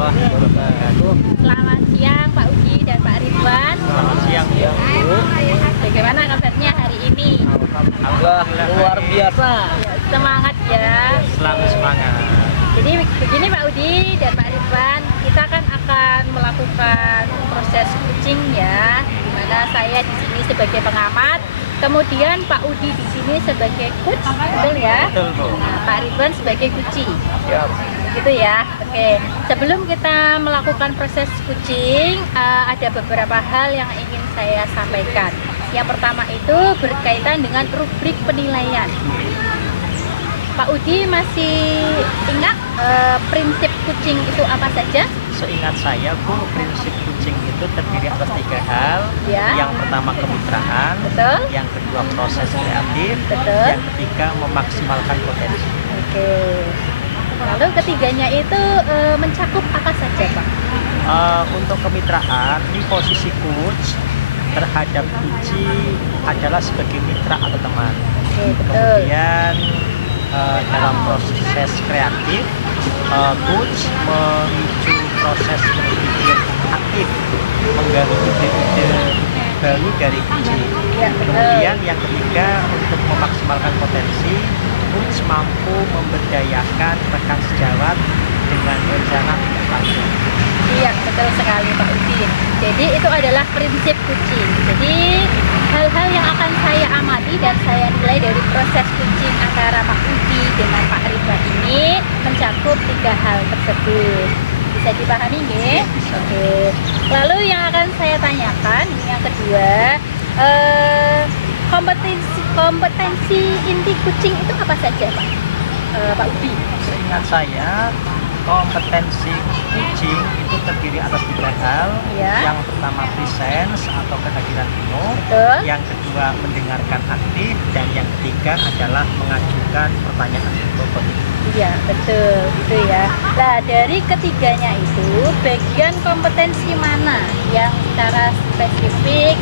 warahmatullahi wabarakatuh. Selamat siang Pak Udi dan Pak Ridwan. Selamat siang, Bu. Bagaimana kabarnya hari ini? Alhamdulillah luar biasa. Ya, semangat ya. Selalu semangat. Jadi begini Pak Udi dan Pak Ridwan, kita kan akan melakukan proses kucing ya, di mana saya di sini sebagai pengamat, kemudian Pak Udi di sini sebagai coach, betul ya? Betul, Bu. Nah, Pak Ridwan sebagai kuci. Siap. Gitu ya. Oke, sebelum kita melakukan proses kucing, ada beberapa hal yang ingin saya sampaikan. Yang pertama itu berkaitan dengan rubrik penilaian. Pak Udi masih ingat prinsip kucing itu apa saja? Seingat saya, Bu, prinsip kucing itu terdiri atas 3 hal. Ya. Yang pertama kemitraan, Betul. yang kedua proses kreatif, Betul. yang ketiga memaksimalkan potensi. Oke. Lalu ketiganya itu mencakup apa saja, Pak? Untuk kemitraan, ini posisi coach terhadap kuci adalah sebagai mitra atau teman. Oke, betul. Kemudian dalam proses kreatif, coach memicu proses berpikir aktif, menggali ide-ide baru dari kuci. Ya, betul. Kemudian yang ketiga, untuk memaksimalkan potensi, coach mampu memberdayakan rekan sejawat dengan rencana tidak panjang. Iya, betul sekali Pak Udi. Jadi itu adalah prinsip kucing. Jadi hal-hal yang akan saya amati dan saya nilai dari proses kucing antara Pak Udi dengan Pak Ridwan ini mencakup 3 hal tersebut. Bisa dipahami nggih? Oke. Lalu yang akan saya tanyakan yang kedua, kompetensi inti kucing itu apa saja, Pak? Pak Udi. Seingat saya, kompetensi kucing itu terdiri atas 3 hal. Ya. Yang pertama presence atau kehadiran penuh. Betul. Yang kedua mendengarkan aktif, dan yang ketiga adalah mengajukan pertanyaan bobot. Iya, betul, itu ya. Nah, dari ketiganya itu, bagian kompetensi mana yang secara spesifik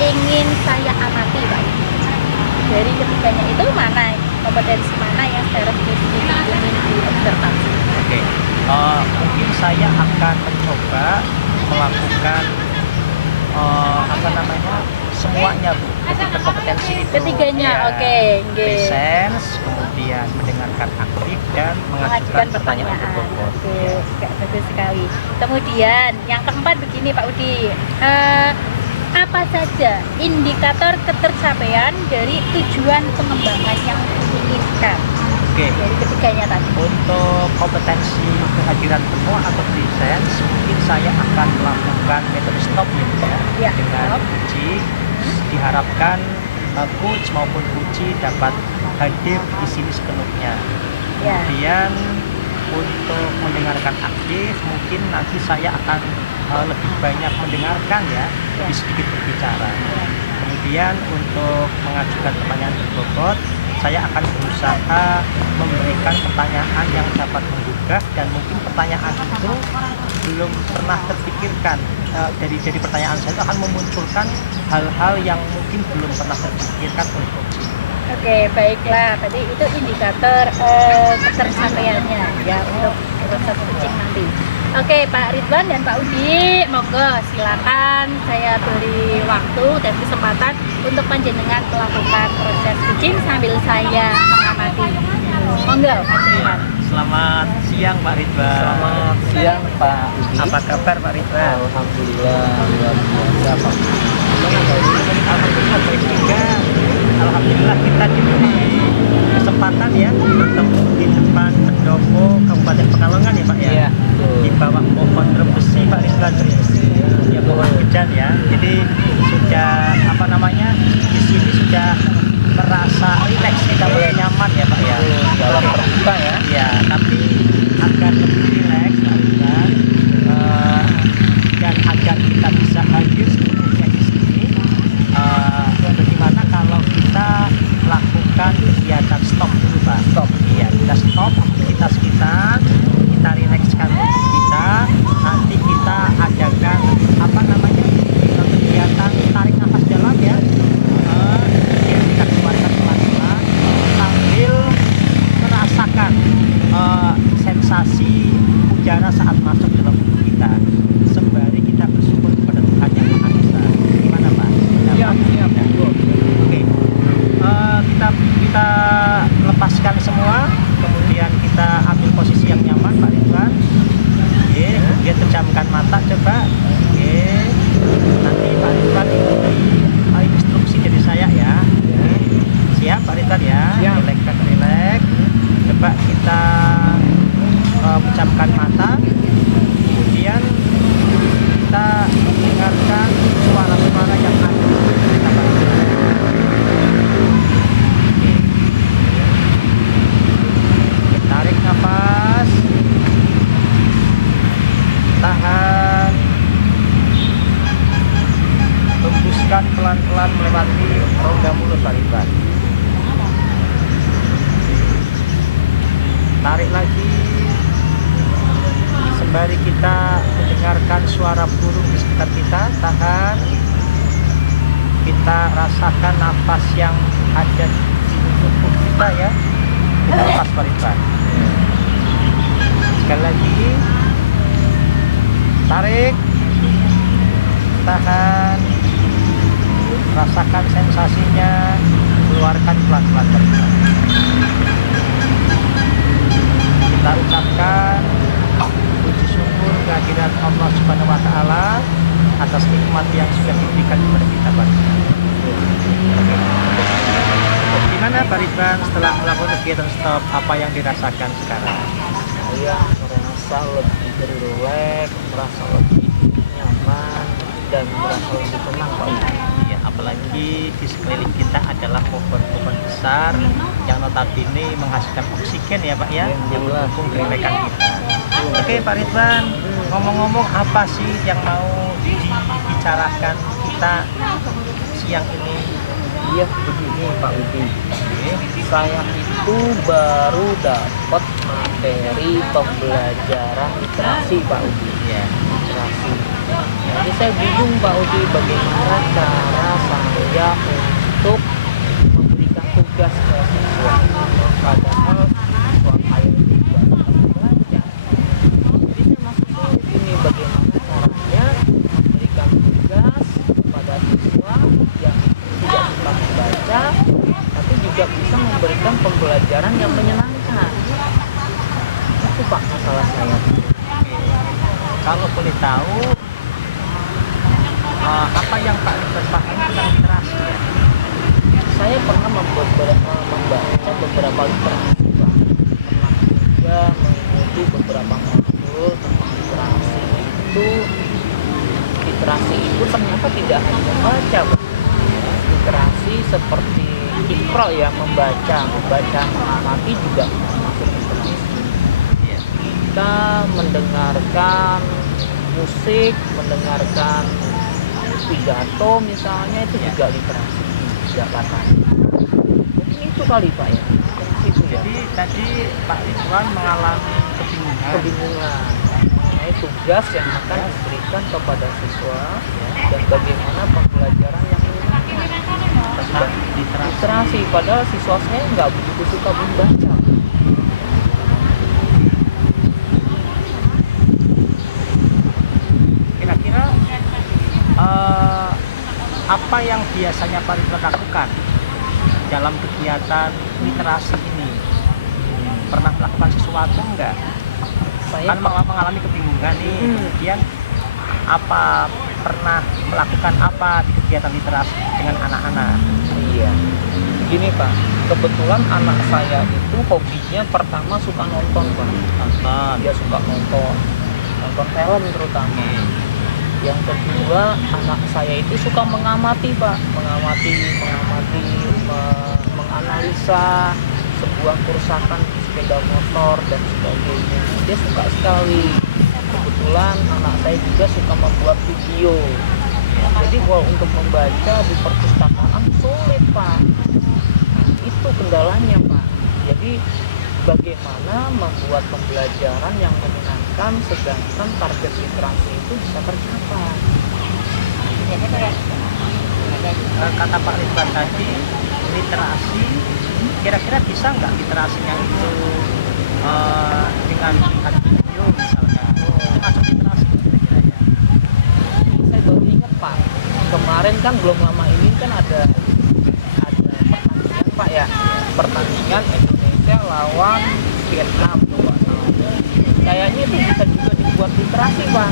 ingin saya amati, Pak? Dari ketiganya itu mana kompetensi mana yang secara spesifik ingin diobservasi? Oke, mungkin saya akan mencoba melakukan semuanya, Bu. Ketika kompetensi itu Ketiganya, ya, oke, nggih. presence, kemudian mendengarkan aktif dan mengajukan pertanyaan berbobot. Oke, bagus sekali. Kemudian yang keempat begini Pak Udi, apa saja indikator ketercapaian dari tujuan pengembangan yang diinginkan? Oke. Dari ketiganya tadi. Untuk kompetensi kehadiran penuh atau presence, mungkin saya akan melakukan metode stop Ya, dengan stop. kunci. Diharapkan coach maupun kunci dapat hadir di sini sepenuhnya. Ya. Kemudian untuk mendengarkan aktif, mungkin nanti saya akan lebih banyak mendengarkan ya, lebih sedikit berbicara. Kemudian untuk mengajukan pertanyaan berbobot, saya akan berusaha memberikan pertanyaan yang dapat menggugah, dan mungkin pertanyaan itu belum pernah terpikirkan. Dari pertanyaan saya itu akan memunculkan hal-hal yang mungkin belum pernah terpikirkan oleh coach. Oke, baiklah. Tadi itu indikator ketercapaiannya ya untuk proses kucing nanti. Oke, Pak Ridwan dan Pak Udi, monggo silakan saya beri waktu dan kesempatan untuk panjenengan melakukan proses kucing sambil saya mengamati. Monggo, panjenengan. Selamat siang Pak Ridwan. Selamat siang Pak Udi. Apa kabar Pak Ridwan? Alhamdulillah luar biasa Pak. Alhamdulillah baik juga. Alhamdulillah kita diberi kesempatan ya bertemu di depan pendopo Kabupaten Pekalongan ya Pak ya. Iya. Di bawah pohon rembesi Pak Ridwan. Ya pohon hujan ya. Jadi sudah di sini sudah merasa rileks, kita mulai nyaman ya Pak ya. Dalam terbuka ya. Ya, tapi agar lebih rileks Pak Ridwan, dan agar kita bisa hadir sepenuhnya di sini, bagaimana kalau kita lakukan kegiatan stop dulu Pak? Stop. Iya, kita stop aktivitas kita rilekskan tubuh kita, nanti kita adakan kegiatan tarik nafas dalam ya. Kemudian kita keluarkan pelan-pelan sambil merasakan berbicara saat masuk dalam tubuh kita, sembari kita bersyukur kepada Tuhan yang Maha Esa. Gimana Pak? Siap, siap. Oke. Kita lepaskan semua, kemudian kita ambil posisi yang nyaman Pak Ridwan. Oke, kemudian pejamkan mata coba. Oke. Nanti Pak Ridwan ikuti instruksi dari saya ya. Siap Pak Ridwan ya? Siap. Relax. Coba kita pejamkan mata. Kemudian kita dengarkan suara-suara yang ada di sekitar kita Pak Ridwan. Oke. Tarik nafas. Tahan. Hembuskan pelan-pelan melewati rongga mulut Pak Ridwan. Tarik lagi. Sembari kita mendengarkan suara burung di sekitar kita, tahan. Kita rasakan nafas yang ada di tubuh kita ya. Kita lepas Pak Ridwan. Sekali lagi. Tarik. Tahan. Rasakan sensasinya. Keluarkan pelan-pelan Pak Ridwan. Kita ucapkan puji syukur kehadirat Allah Subhanahu wa taala atas nikmat yang sudah diberikan kepada kita Pak Ridwan. Gimana Pak Ridwan setelah melakukan kegiatan stop, apa yang dirasakan sekarang? Saya merasa lebih rileks, merasa lebih nyaman, dan merasa lebih tenang Pak Udi. Ya, apalagi di sekeliling kita adalah pohon-pohon besar yang notabene menghasilkan oksigen ya Pak ya, yang mendukung kerileksan kita. Oke Pak Ridwan, ngomong-ngomong apa sih yang mau dibicarakan kita siang ini? Iya begini Pak Udi, saya itu baru dapat materi pembelajaran literasi Pak Udi. Ya. Literasi. Jadi saya bingung Pak Udi bagaimana cara saya untuk memberikan tugas ke siswa. Padahal siswa saya juga suka membaca. Jadi saya masih sulit ini bagaimana caranya memberikan tugas kepada siswa yang tidak suka membaca, tapi juga bisa memberikan pembelajaran yang menyenangkan. Itu Pak masalah saya. Kalau boleh tahu, apa yang Pak Ridwan pahami tentang literasi ya? Saya pernah membaca beberapa literasi Pak. Pernah juga mengikuti beberapa modul tentang literasi itu. Literasi itu ternyata tidak hanya membaca Pak. Literasi seperti ikro ya, membaca, mengamati juga masuk literasi. Ya. Kita mendengarkan musik, mendengarkan pidato misalnya, itu juga literasi juga katanya. Mungkin itu kali Pak ya. Itu ya. Jadi tadi Pak Ridwan mengalami kebingungan. Mengenai tugas yang akan diberikan kepada siswa dan bagaimana pembelajaran yang menyenangkan tentang literasi. Padahal siswa saya nggak begitu suka membaca. Kira-kira apa yang biasanya Pak Ridwan lakukan dalam kegiatan literasi ini? Pernah melakukan sesuatu enggak? Saya Kan mengalami kebingungan nih, kemudian pernah melakukan apa di kegiatan literasi dengan anak-anak? Iya. Gini Pak, kebetulan anak saya itu hobinya pertama suka nonton Pak. Nonton. Dia suka nonton film terutama. Yang kedua, anak saya itu suka mengamati Pak, menganalisa sebuah kerusakan sepeda motor dan sebagainya. Dia suka sekali. Kebetulan anak saya juga suka membuat video. Jadi kalau untuk membaca di perpustakaan sulit Pak. Itu kendalanya Pak. Jadi bagaimana membuat pembelajaran yang menyenangkan sedangkan target literasi itu bisa tercapai. Kata Pak Ridwan tadi, literasi kira-kira bisa nggak literasinya itu dengan melihat video misalkan kan belum lama ini kan ada pertandingan Pak ya, pertandingan Indonesia lawan Vietnam tuh Pak. Kayaknya itu bisa juga dibuat literasi Pak.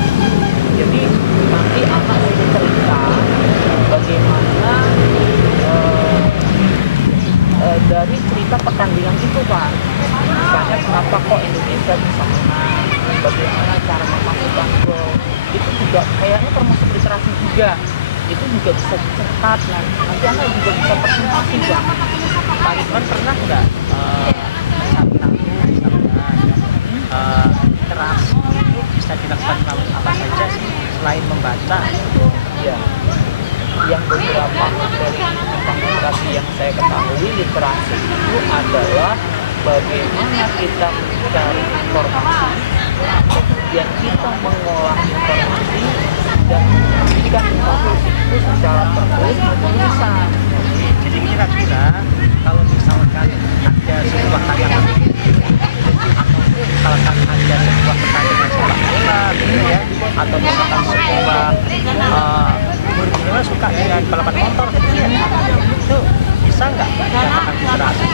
Jadi nanti anak sudah cerita bagaimana dari cerita pertandingan itu Pak. Misalnya kenapa kok Indonesia bisa menang, bagaimana cara memasukkan gol, itu juga kayaknya termasuk literasi juga. Itu juga bisa dicetak, nanti anak juga bisa presentasi Pak. Pak Ridwan pernah nggak literasi itu bisa dilakukan melalui apa saja sih selain membaca? Ya, yang beberapa dari komunikasi yang saya ketahui, literasi itu adalah bagaimana kita mencari informasi, kemudian kita mengolah informasi dan memberikan informasi itu secara tertulis maupun lisan. Jadi kira-kira kalau misalkan ada sebuah tayangan atau misalkan ada sebuah pertandingan sepak bola gitu ya, atau misalkan sebuah murid-muridnya suka dengan balapan motor gitu ya, itu bisa nggak dikatakan literasi?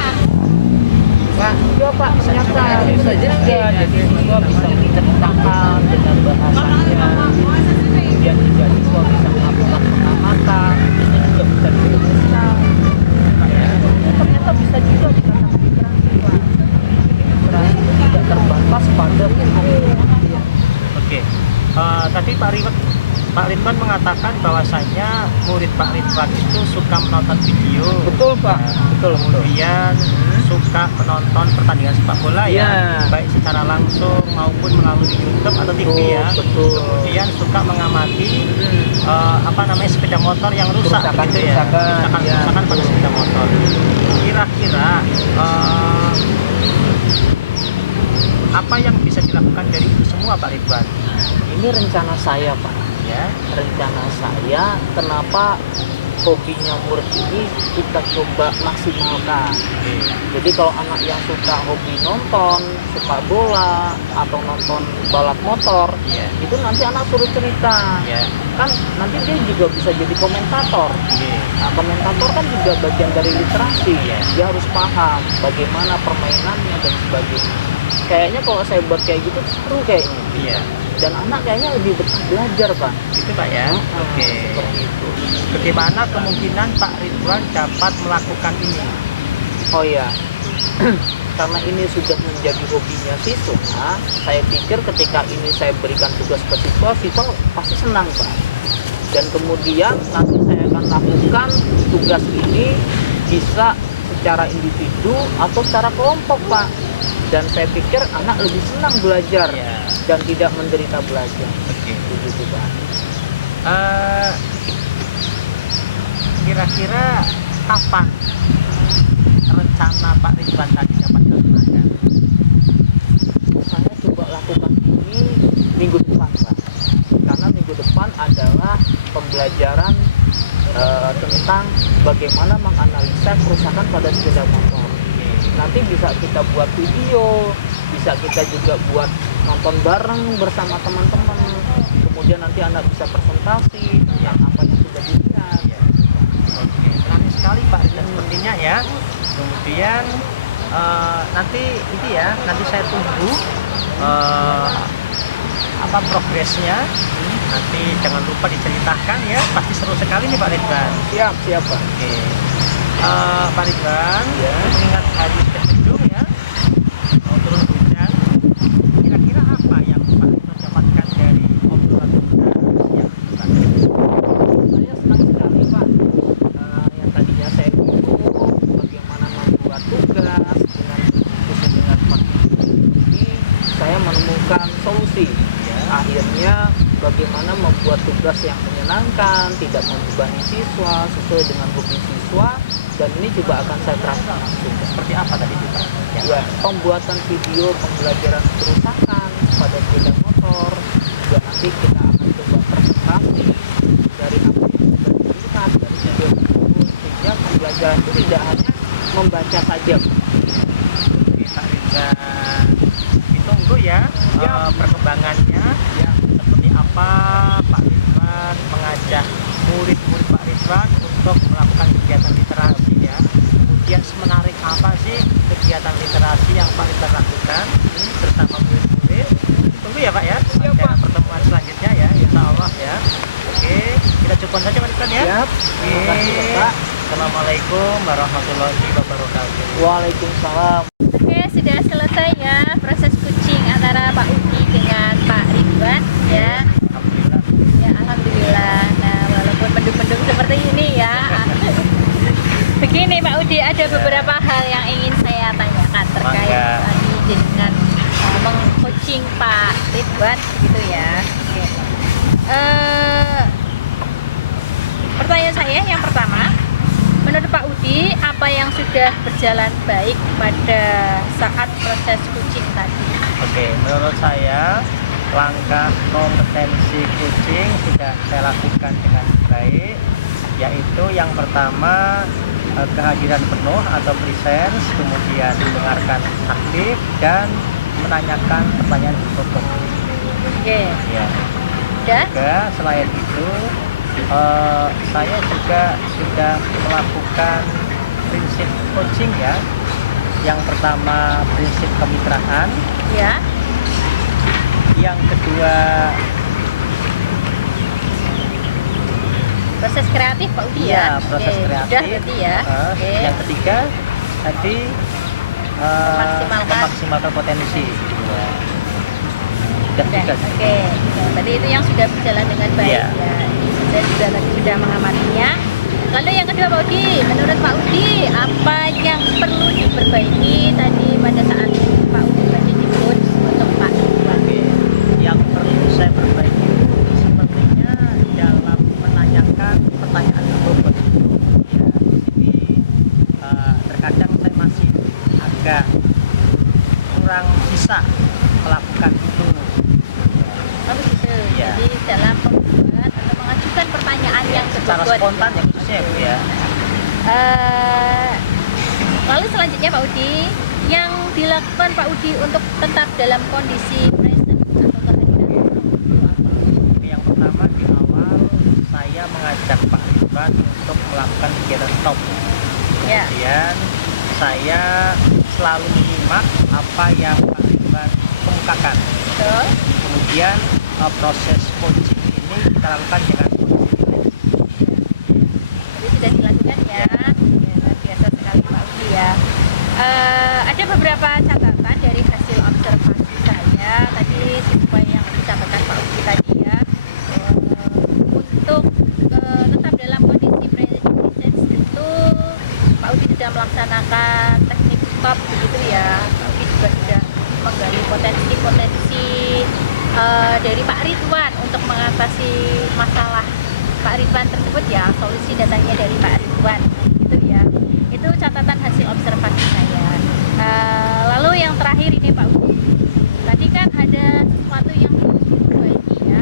Nah, juga Pak, ternyata bisa juga, jadi siswa bisa menceritakan dengan bahasanya, kemudian juga siswa bisa melakukan pengamatan, itu juga bisa dirumuskan. Ternyata bisa juga dikatakan literasi Pak. Jadi literasi itu tidak terbatas pada buku. Oke. Tadi Pak Ridwan mengatakan bahwasanya murid Pak Ridwan itu suka menonton video. Betul Pak, betul. Kemudian suka menonton pertandingan sepak bola ya, Ya. baik secara langsung maupun melalui YouTube atau TV ya. Betul. Kemudian suka mengamati sepeda motor yang rusak Kerusakan, gitu ya, kerusakan pada sepeda motor. Kira-kira apa yang bisa dilakukan dari itu semua Pak Ridwan? Ini rencana saya Pak. Ya. Rencana saya, kenapa hobinya murid ini kita coba maksimalkan. Jadi kalau anak yang suka hobi nonton sepak bola atau nonton balap motor, itu nanti anak suruh cerita. Kan nanti dia juga bisa jadi komentator. Nah, komentator kan juga bagian dari literasi. Dia harus paham bagaimana permainannya dan sebagainya. Kayaknya kalau saya buat kayak gitu seru kayaknya. Dan anak kayaknya lebih betah belajar Pak. Itu Pak ya. Oke. Seperti itu. Bagaimana kemungkinan Pak Ridwan dapat melakukan ini? Oh ya, karena ini sudah menjadi hobinya siswa, saya pikir ketika ini saya berikan tugas ke siswa, siswa pasti senang Pak. Dan kemudian nanti saya akan lakukan tugas ini bisa secara individu atau secara kelompok Pak. Dan saya pikir anak lebih senang belajar dan tidak menderita belajar. Oke. Begitu Pak. Kira-kira kapan rencana Pak Ridwan tadi dapat dilaksanakan? Saya coba lakukan ini minggu depan Pak. Karena minggu depan adalah pembelajaran tentang bagaimana menganalisa kerusakan pada sepeda motor. Nanti bisa kita buat video, bisa kita juga buat nonton bareng bersama teman-teman. Kemudian nanti anak bisa presentasi tentang apa yang sudah dilihat. Oke, menarik sekali Pak Ridwan sepertinya ya. Kemudian nanti ini ya, nanti saya tunggu progresnya. Nanti jangan lupa diceritakan ya, pasti seru sekali nih Pak Ridwan. Siap Pak. Oke. Pak Ridwan, mengingat hari cenderung ya, mau turun hujan, kira-kira apa yang Pak Ridwan dapatkan dari obrolan kita siang ini Pak? Saya senang sekali Pak. Yang tadinya saya bingung bagaimana membuat tugas dengan diskusi dengan Pak ini, saya menemukan solusi. Akhirnya bagaimana membuat tugas yang menyenangkan, tidak membebani siswa, sesuai dengan hobi siswa. Dan ini juga akan saya terapkan langsung. Seperti apa tadi Pak? Ya, pembuatan video pembelajaran kerusakan pada sepeda motor. Juga nanti kita akan coba presentasi dari apa yang sudah dilihat dari video tersebut, sehingga pembelajaran itu tidak hanya membaca saja. Oke, Pak Ridwan, ditunggu ya, perkembangannya. Seperti apa Pak Ridwan mengajak murid-murid Pak Ridwan Ridwan untuk melakukan kegiatan literasi ya. Kemudian semenarik apa sih kegiatan literasi yang Pak Ridwan lakukan bersama murid-murid? Tunggu ya Pak ya, pada pertemuan selanjutnya ya, insya Allah ya. Oke, kita cukupkan saja Pak Ridwan ya. Siap. Oke. Terima kasih Bapak. Assalamualaikum warahmatullahi wabarakatuh. Waalaikumsalam. Oke, sudah selesai ya proses kucing antara Pak Udi dengan Pak Ridwan ya. Alhamdulillah. Ya, alhamdulillah. Nah, walaupun mendung-mendung seperti ini ya. Begini Pak Udi, ada beberapa hal yang ingin saya tanyakan terkait Mangga. tadi dengan mengcoaching Pak Ridwan gitu ya. Oke. Pertanyaan saya yang pertama, menurut Pak Udi, apa yang sudah berjalan baik pada saat proses kucing tadi? Oke, menurut saya langkah kompetensi kucing sudah saya lakukan dengan baik, yaitu yang pertama kehadiran penuh atau presence, kemudian mendengarkan aktif dan menanyakan pertanyaan tertutup. Oke, Ya. dan Juga selain itu saya juga sudah melakukan prinsip coaching ya. Yang pertama prinsip kemitraan, ya, yang kedua proses kreatif Pak Udi ya ya. proses Oke, kreatif. sudah berarti ya. Oke. Yang ketiga tadi memaksimalkan potensi. Ya. Sudah Oke, tiga. oke. Ya, tadi itu yang sudah berjalan dengan baik Iya. ya. Saya juga tadi sudah mengamatinya. Lalu yang kedua Pak Udi, menurut Pak Udi apa yang perlu diperbaiki tadi pada saat Pak Udi menjadi coach untuk Pak Ridwan? Oke. Yang perlu saya perbaiki itu sepertinya dalam menanyakan pertanyaan tertutup. Ya, di sini terkadang saya masih agak kurang bisa melakukan itu. Oh begitu. Iya. Jadi dalam membuat atau mengajukan pertanyaan yang Secara berbobot. spontan ya khususnya ya Bu ya. Lalu selanjutnya Pak Udi, yang dilakukan Pak Udi untuk tetap dalam kondisi present atau kehadiran itu apa? Yang pertama di awal saya mengajak Pak Ridwan untuk melakukan kegiatan stop. Ya. Kemudian saya selalu menyimak apa yang Pak Ridwan kemukakan. Betul. Kemudian proses coaching ini kita lakukan dengan kondisi relax. Jadi sudah dilakukan ya. Ya, luar biasa sekali Pak Udi ya. Ada beberapa catatan dari hasil observasi saya tadi sesuai yang disampaikan Pak Udi tadi ya. Untuk tetap dalam kondisi presence itu Pak Udi sudah melaksanakan teknik stop begitu ya. Pak Udi juga sudah menggali potensi-potensi dari Pak Ridwan untuk mengatasi masalah Pak Ridwan tersebut ya, solusi datangnya dari Pak Ridwan gitu ya. Itu catatan hasil observasi saya. Lalu yang terakhir ini Pak Udi, tadi kan ada sesuatu yang diperbaiki ya,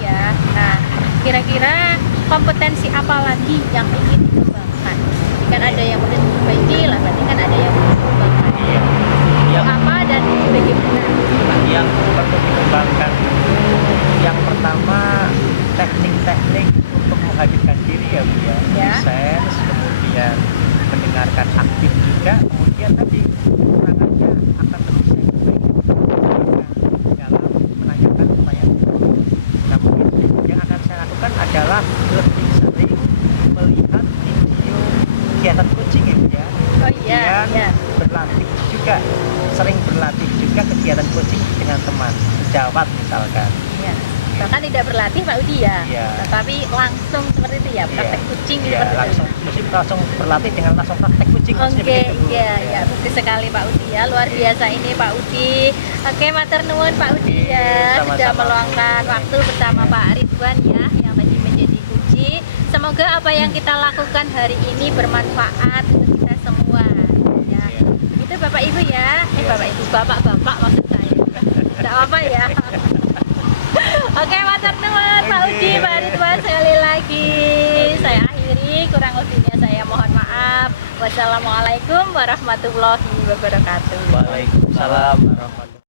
ya. Nah, kira-kira kompetensi apa lagi yang ingin dikembangkan? Kan ada yang udah diperbaiki lah, berarti kan ada yang belum dikembangkan. Iya. Itu Yang, apa dan bagaimana? yang perlu dikembangkan yang pertama teknik-teknik untuk menghadirkan diri ya Bu ya. Ya. Presence, kemudian mendengarkan aktif juga, kemudian tadi kekurangannya akan terus saya perbaiki dalam menanyakan pertanyaan. Nah mungkin yang akan saya lakukan adalah lebih sering melihat video kegiatan coaching ya Bu ya. Oh iya, Kemudian iya. berlatih juga, sering berlatih juga kegiatan coaching dengan teman sejawat misalkan. Ya. Bahkan tidak berlatih Pak Udi ya, Iya. tetapi langsung seperti itu ya, praktek Iya. kucing Iya, seperti langsung itu. mesti langsung berlatih dengan langsung praktek kucing maksudnya Oke, begitu, Bu. iya, ya, bagus sekali Pak Udi ya, luar biasa ini Pak Udi. Oke, matur nuwun Pak Udi ya, Sama-sama, sudah Bu. meluangkan waktu bersama Pak Ridwan ya, yang tadi menjadi kunci. Semoga apa yang kita lakukan hari ini bermanfaat untuk kita semua. Ya, Iya. itu Bapak Ibu ya, Iya. Bapak Ibu, Bapak maksud saya. Tidak apa-apa ya. Oke, matur nuwun Pak Udi, Oke. Pak Ridwan sekali lagi. Saya akhiri, kurang lebihnya saya mohon maaf. Wassalamualaikum warahmatullahi wabarakatuh. Waalaikumsalam warahmatullahi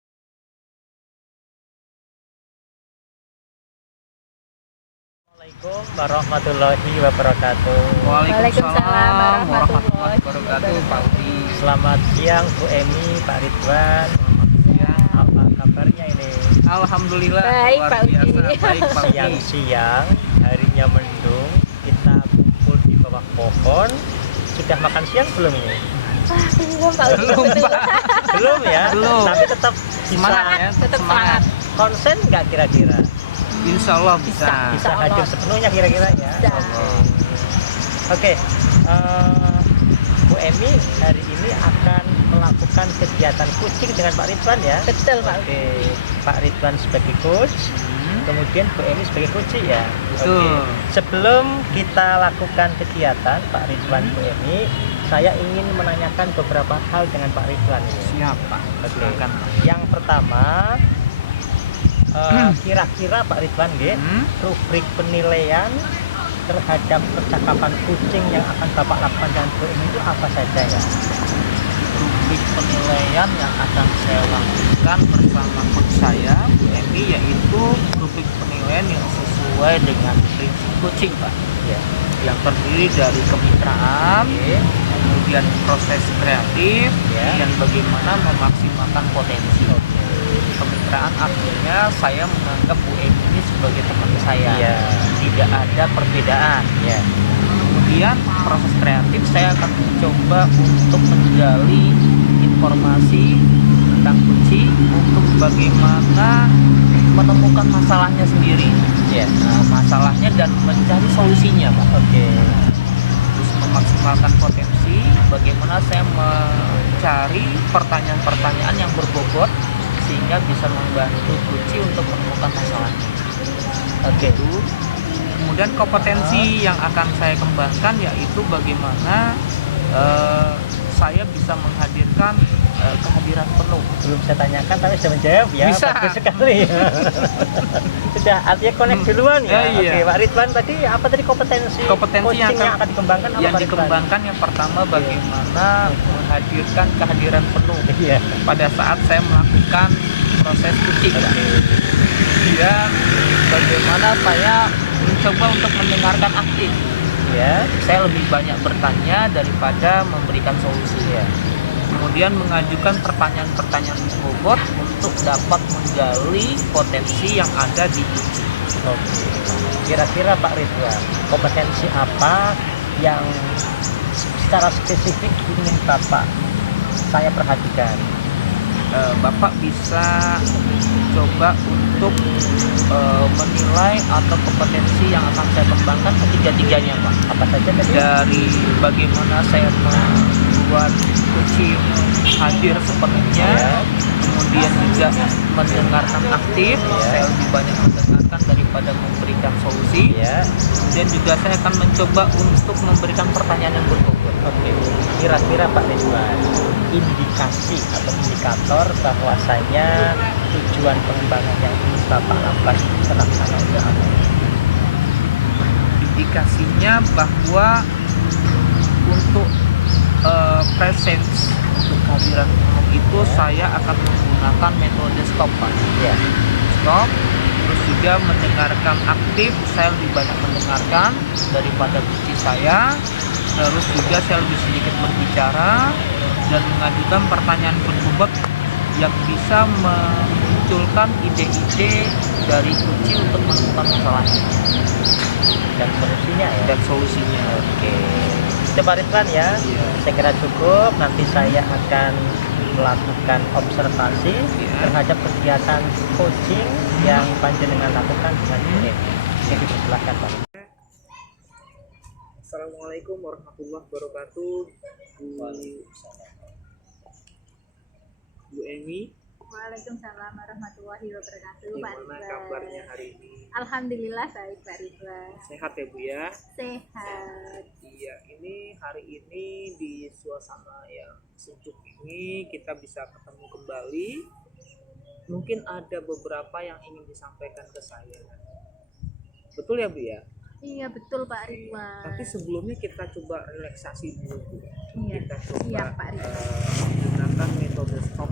wabarakatuh. Assalamualaikum warahmatullahi wabarakatuh. Waalaikumsalam warahmatullahi wabarakatuh, Pak Udi. Selamat siang Bu Emi, Pak Ridwan. Apa kabarnya ini? Alhamdulillah Baik, luar Pak Udi. biasa. Baik, Pak Udi. Siang-siang, harinya mendung, kita kumpul di bawah pohon. Sudah makan siang belum ini? Belum Pak Udi. Belum, Pak. Belum ya? Belum. Tapi tetap Semangat bisa ya, Tetap semangat. konsen nggak kira-kira? Insya Allah bisa. Bisa Allah. hadir sepenuhnya kira-kira ya? Bisa. Oke, Bu Emi hari ini akan melakukan kegiatan coaching dengan Pak Ridwan ya? Betul Pak Udi. Oke, Pak Ridwan sebagai coach, kemudian Bu Emi sebagai coach ya? Betul. Oke. Sebelum kita lakukan kegiatan Pak Ridwan, Bu Emi, saya ingin menanyakan beberapa hal dengan Pak Ridwan ini. Siap, Pak. Oke. Silakan, Pak. Yang pertama, kira-kira Pak Ridwan nggih, rubrik penilaian terhadap percakapan kucing yang akan Bapak lakukan dengan Bu Emi itu apa saja ya? Rubrik penilaian yang akan saya lakukan bersama coach saya, Bu Emi, yaitu rubrik penilaian yang sesuai dengan prinsip coaching, Pak. Ya. Yang terdiri dari kemitraan, Oke. kemudian proses kreatif, Ya. dan bagaimana memaksimalkan potensi. Kemitraan artinya saya menganggap Bu Emi ini sebagai teman saya, Iya. tidak ada perbedaan. Ya. Kemudian proses kreatif saya akan mencoba untuk menggali informasi tentang kucing untuk bagaimana menemukan masalahnya sendiri, Ya. masalahnya dan mencari solusinya, Pak. Oke. Terus memaksimalkan potensi, bagaimana saya mencari pertanyaan-pertanyaan yang berbobot sehingga bisa membantu kucing untuk menemukan masalahnya. Oke. Itu. Kemudian kompetensi yang akan saya kembangkan yaitu bagaimana saya bisa menghadirkan kehadiran penuh. Belum saya tanyakan tapi sudah menjawab ya. Bisa. Bagus sekali. Sudah artinya connect duluan ya. Iya. Oke, Pak Ridwan tadi apa tadi kompetensi Kompetensi yang coaching yang akan dikembangkan apa Yang Pak Ridwan? dikembangkan yang pertama bagaimana menghadirkan kehadiran penuh Iya. pada saat saya melakukan proses kucing. Dan bagaimana saya mencoba untuk mendengarkan aktif. Ya. Saya lebih banyak bertanya daripada memberikan solusi. Iya. Kemudian mengajukan pertanyaan-pertanyaan bobot untuk dapat menggali potensi yang ada di kucing. Oke. Kira-kira Pak Ridwan, kompetensi apa yang secara spesifik ingin Bapak saya perhatikan? Bapak bisa coba untuk menilai atau kompetensi yang akan saya kembangkan ketiga-tiganya, Pak. Apa saja tadi? Dari bagaimana saya membuat kucing hadir sepenuhnya, Ya. kemudian juga mendengarkan aktif, Ya. saya lebih banyak mendengarkan daripada memberikan solusi. Ya. Kemudian juga saya akan mencoba untuk memberikan pertanyaan yang berbobot. Oke. Kira-kira Pak Ridwan, indikasi atau indikator bahwasanya tujuan pengembangan yang ingin Bapak lakukan itu terlaksana itu apa? Indikasinya bahwa untuk presence, untuk kehadiran umum itu saya akan menggunakan metode stop, Pak. Ya. Stop, terus juga mendengarkan aktif, saya lebih banyak mendengarkan daripada kunci saya. Terus juga saya lebih sedikit berbicara dan mengajukan pertanyaan berbobot yang bisa memunculkan ide-ide dari kunci untuk menemukan masalahnya Dan solusinya ya. dan solusinya. Oke. Itu Pak Ridwan ya. Iya. Saya kira cukup. Nanti saya akan melakukan observasi terhadap kegiatan coaching yang panjenengan lakukan dengan ini. Jadi silakan Pak. Assalamualaikum warahmatullahi wabarakatuh. Bu Emi, Waalaikumsalam warahmatullahi wabarakatuh. Pak gimana Ridwan. kabarnya hari ini? Alhamdulillah baik Pak Ridwan. Sehat ya Bu ya? Sehat. Iya, ini hari ini di suasana yang sejuk ini kita bisa ketemu kembali. Mungkin ada beberapa yang ingin disampaikan ke saya. Betul ya Bu ya? Iya betul Pak Ridwan. Tapi sebelumnya kita coba relaksasi dulu Bu. Iya. Kita coba Siap, Pak Ridwan. menggunakan metode stop.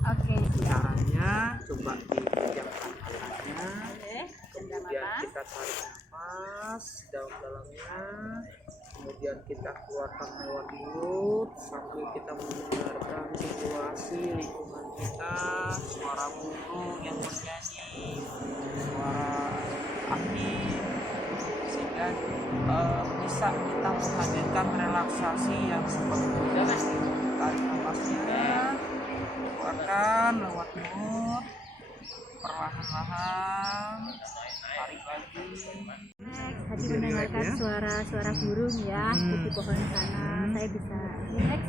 Oke, siap. Caranya coba dipejamkan matanya, Oke, kemudian kita tarik nafas napas dalam-dalamnya, kemudian kita keluarkan lewat mulut sambil kita mendengarkan situasi lingkungan kita, suara burung yang bernyanyi, suara angin, sehingga bisa kita menghadirkan relaksasi yang sepenuhnya. Tarik napasnya, keluarkan lewat mulut, perlahan-lahan, tarik lagi. Tadi mendengarkan suara-suara burung ya di pohon sana, saya bisa relax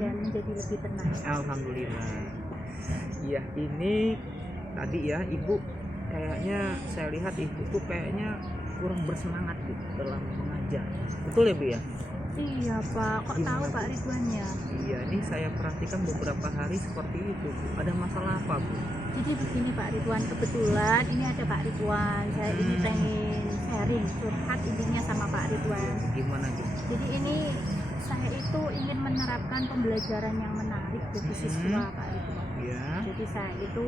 dan menjadi lebih tenang. Alhamdulillah. Iya, ini tadi ya Ibu, kayaknya saya lihat Ibu tuh kayaknya kurang bersemangat Bu dalam mengajar. Betul ya Bu ya? Iya Pak, kok tahu Pak Ridwan ya? Iya, ini saya perhatikan beberapa hari seperti itu Bu. Ada masalah apa Bu? Jadi begini Pak Ridwan, kebetulan ini ada Pak Ridwan, saya ini pengen sharing curhat intinya sama Pak Ridwan. Gimana gitu? Jadi ini saya itu ingin menerapkan pembelajaran yang menarik bagi siswa Pak Ridwan. Ya. Jadi saya itu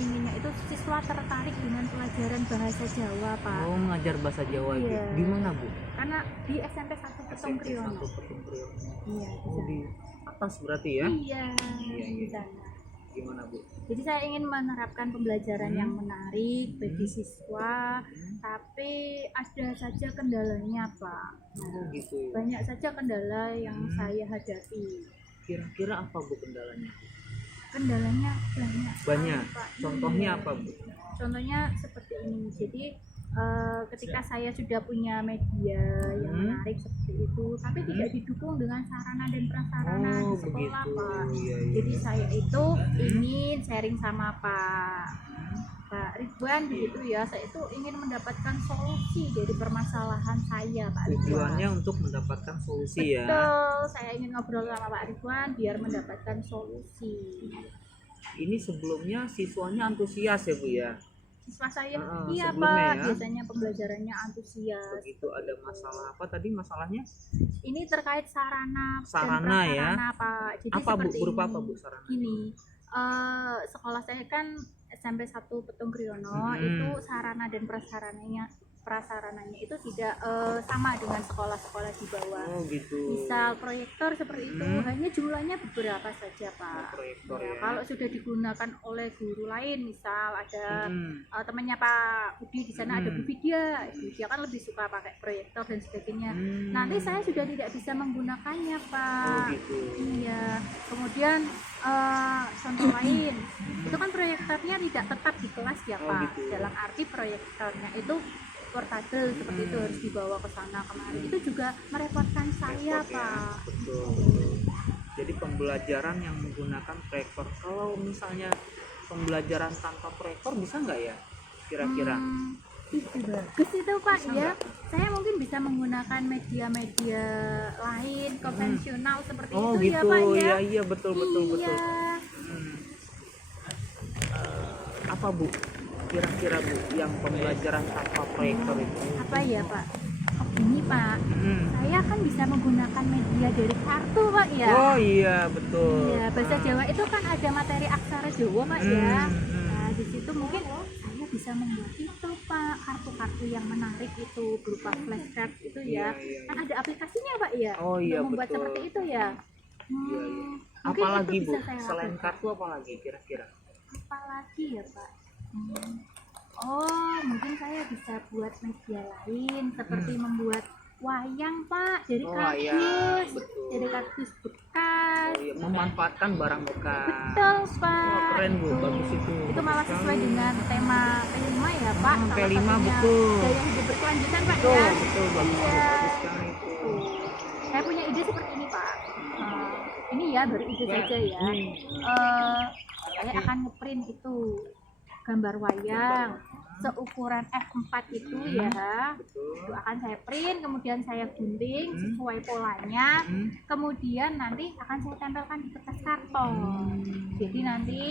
inginnya itu siswa tertarik dengan pelajaran bahasa Jawa Pak. Oh, mengajar bahasa Jawa itu. Iya. Di mana Bu? Karena di SMP 1 Petung Kriyono. Petung Kriyono. Iya, Oh, di atas berarti ya? Iya, Iya, di iya. sana. Gimana Bu? Jadi saya ingin menerapkan pembelajaran yang menarik bagi siswa, tapi ada saja kendalanya Pak. Oh gitu. Banyak saja kendala yang saya hadapi. Kira-kira apa Bu kendalanya? Kendalanya banyak. Banyak. Pak. Contohnya Iya. apa Bu? Contohnya seperti ini. Jadi ketika saya sudah punya media yang menarik seperti itu, tapi tidak didukung dengan sarana dan prasarana di sekolah Pak. Iya, iya. Jadi saya itu ingin sharing sama Pak Ridwan begitu ya. Saya itu ingin mendapatkan solusi dari permasalahan saya Pak Ridwan. Tujuannya untuk mendapatkan solusi ya. Betul, saya ingin ngobrol sama Pak Ridwan biar mendapatkan solusi. Ini sebelumnya siswanya antusias ya Bu ya. Siswa saya, sebelumnya iya Pak, ya. biasanya pembelajarannya antusias. Begitu ada masalah apa tadi masalahnya? Ini terkait sarana Sarana dan ya. prasarana Pak. Jadi Apa Bu? seperti Berupa ini. apa Bu sarana? Gini, sekolah saya kan SMP 1 Petung Kriyono, itu sarana dan prasarananya itu tidak sama dengan sekolah-sekolah di bawah. Oh gitu. Misal proyektor seperti itu hanya jumlahnya beberapa saja Pak. Proyektor Ya, ya. kalau sudah digunakan oleh guru lain, misal ada temannya Pak Budi di sana, ada Bu Vidya. Bu Vidya kan lebih suka pakai proyektor dan sebagainya. Nanti saya sudah tidak bisa menggunakannya Pak. Oh gitu. Iya. Kemudian contoh lain, itu kan proyektornya tidak tetap di kelas ya Oh, Pak. gitu. Dalam arti proyektornya itu portable seperti itu, harus dibawa ke sana kemari. Itu juga merepotkan saya Repot ya. Pak. Betul, betul. Jadi pembelajaran yang menggunakan proyektor. Kalau misalnya pembelajaran tanpa proyektor bisa nggak ya? Kira-kira? Itu bagus itu Pak Bisa ya. nggak? Saya mungkin bisa menggunakan media-media lain konvensional seperti Oh itu gitu. ya Pak ya. Iya iya betul betul Iya. betul. Apa Bu? Kira-kira Bu yang pembelajaran tanpa proyektor itu? Apa ya Pak? Oh ini Pak, saya kan bisa menggunakan media dari kartu Pak ya. Oh iya betul. Iya, bahasa Jawa itu kan ada materi aksara Jawa Pak ya. Nah, di situ mungkin saya bisa membuat itu Pak, kartu-kartu yang menarik itu berupa flashcard itu ya. Iya. Kan ada aplikasinya Pak ya. Oh iya untuk membuat betul. seperti itu ya. Iya, iya. Mungkin Apalagi itu Bu? bisa saya Selain lakukan. kartu apa lagi kira-kira? Apalagi ya Pak. Oh, mungkin saya bisa buat media lain seperti membuat wayang Pak dari Oh, kardus, wayang, betul. dari kardus bekas. Oh iya, memanfaatkan barang bekas. Betul Pak. Oh, keren Bu, Itu. bagus itu. Itu malah Bagus sesuai sekali. dengan tema P5 ya Pak. Salah P5 satunya betul. Gaya hidup berkelanjutan Pak Betul, ya. betul, bagus, Iya. bagus sekali itu. Saya punya ide seperti ini Pak. Ini ya baru ide saja ya. Saya akan ngeprint itu gambar wayang seukuran F4 itu ya. Betul. Itu akan saya print, kemudian saya gunting sesuai polanya, kemudian nanti akan saya tempelkan di kertas karton. Jadi nanti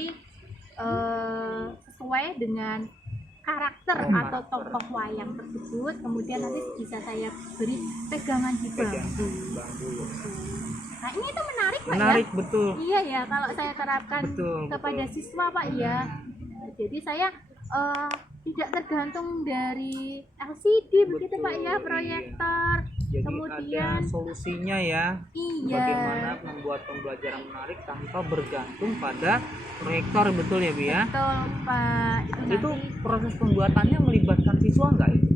sesuai dengan karakter atau tokoh wayang tersebut, kemudian nanti bisa saya beri pegangan di bambu. Bambu. Nah ini itu menarik Pak Menarik ya. betul. Iya ya, kalau saya terapkan Betul, kepada betul. siswa Pak ya. Jadi saya tidak tergantung dari LCD begitu Betul, Pak ya, iya. proyektor. Jadi Kemudian ada solusinya ya. iya. Bagaimana membuat pembelajaran menarik tanpa bergantung pada proyektor, betul ya Bu ya? Betul Pak. Itu nanti, proses pembuatannya melibatkan siswa nggak itu?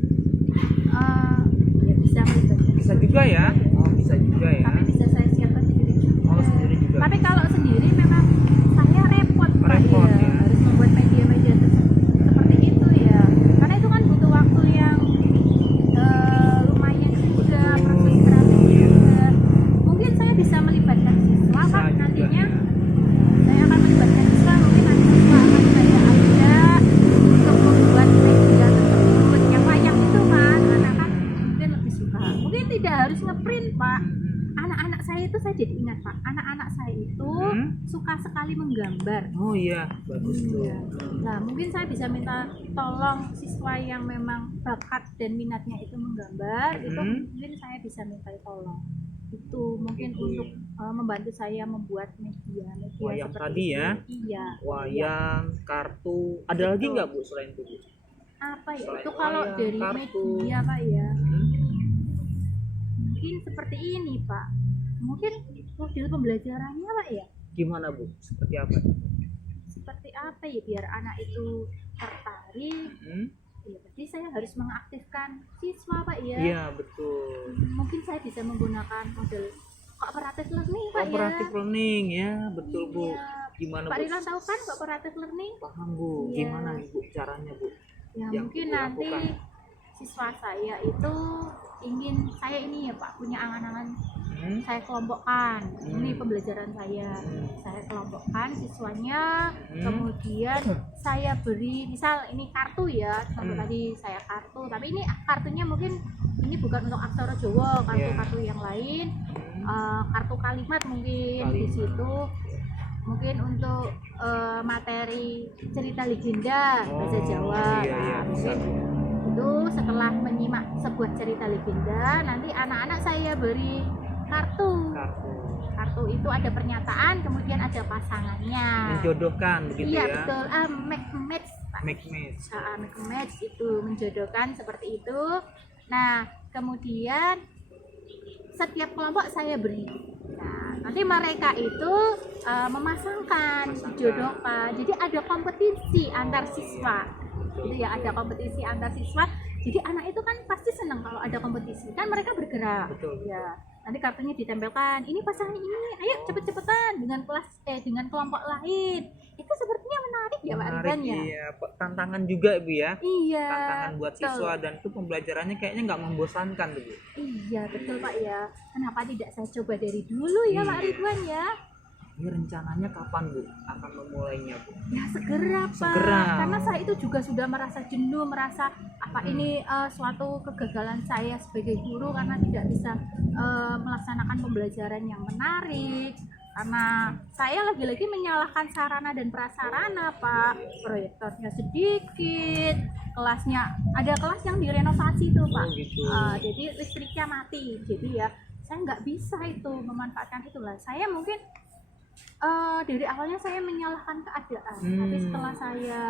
ya bisa melibatkan. Bisa juga ya? Oh bisa juga ya. Tapi bisa saya siapkan sendiri juga. Oh sendiri juga. Tapi kalau sendiri memang saya repot Pak Repot, ya. ya. Harus membuat media-media seperti itu ya. Karena itu kan butuh waktu yang lumayan juga, proses kreatif juga. Mungkin saya bisa melibatkan siswa Bisa Pak juga, nantinya. ya. Saya akan melibatkan siswa, mungkin nanti siswa akan saya ajak untuk membuat media tersebut. Yang wayang itu kan, anak kan mungkin lebih suka. Mungkin tidak harus ngeprint Pak. Anak-anak saya itu saya jadi ingat Pak, anak-anak saya itu suka sekali menggambar. Oh iya, bagus tuh. Iya. Nah, mungkin saya bisa minta tolong siswa yang memang bakat dan minatnya itu menggambar, itu mungkin saya bisa minta tolong. Itu mungkin Gitu, untuk membantu saya membuat media Wayang seperti tadi itu. ya? Iya. Wayang, kartu, ada lagi Betul. nggak Bu selain itu Bu? Apa ya? Selain Itu kalau wayang, dari kartu. media Pak ya. Mungkin seperti ini Pak. Mungkin model pembelajarannya Pak ya. Gimana Bu? Seperti apa? Seperti apa ya biar anak itu tertarik. Ya, berarti saya harus mengaktifkan siswa Pak ya. Iya betul. Mungkin saya bisa menggunakan model cooperative learning Pak Cooperative learning ya, betul ya. Bu. Iya. Gimana Pak Bu? Ridwan tahu kan cooperative learning? Paham Bu. Iya. Gimana nih Bu caranya Bu? Ya Yang mungkin Ibu nanti lakukan. siswa saya itu ingin saya ini ya Pak punya angan-angan saya kelompokkan ini pembelajaran saya kelompokkan siswanya kemudian saya beri misal ini kartu ya contoh tadi saya kartu tapi ini kartunya mungkin ini bukan untuk aksara Jawa kartu-kartu yang lain kartu kalimat mungkin di situ mungkin untuk materi cerita legenda bahasa Jawa iya, bisa. mungkin itu setelah menyimak sebuah cerita legenda nanti anak-anak saya beri kartu itu ada pernyataan kemudian ada pasangannya Menjodohkan begitu iya ya? betul make match Pak. Make match. Make match itu menjodohkan seperti itu nah kemudian setiap kelompok saya beri nah nanti mereka itu memasangkan jodohkan jadi ada kompetisi antar siswa gitu ya ada kompetisi antar siswa jadi anak itu kan pasti senang kalau ada kompetisi kan mereka bergerak Betul. ya nanti kartunya ditempelkan ini pasangan ini ayo cepet-cepetan dengan dengan kelompok lain itu sepertinya menarik ya Pak Ridwan ya Iya, tantangan juga Bu ya? iya Tantangan buat betul. siswa dan itu pembelajarannya kayaknya nggak membosankan Bu. Iya betul Pak ya kenapa tidak saya coba dari dulu ya Pak Iya. Ridwan ya Ini rencananya kapan Bu akan memulainya Bu? ya segera Pak Segera. karena saya itu juga sudah merasa jenuh merasa apa ini suatu kegagalan saya sebagai guru karena tidak bisa melaksanakan pembelajaran yang menarik karena saya lagi-lagi menyalahkan sarana dan prasarana Pak proyektornya sedikit kelasnya ada kelas yang direnovasi tuh Pak gitu. jadi listriknya mati jadi ya saya nggak bisa itu memanfaatkan itulah saya mungkin dari awalnya saya menyalahkan keadaan tapi setelah saya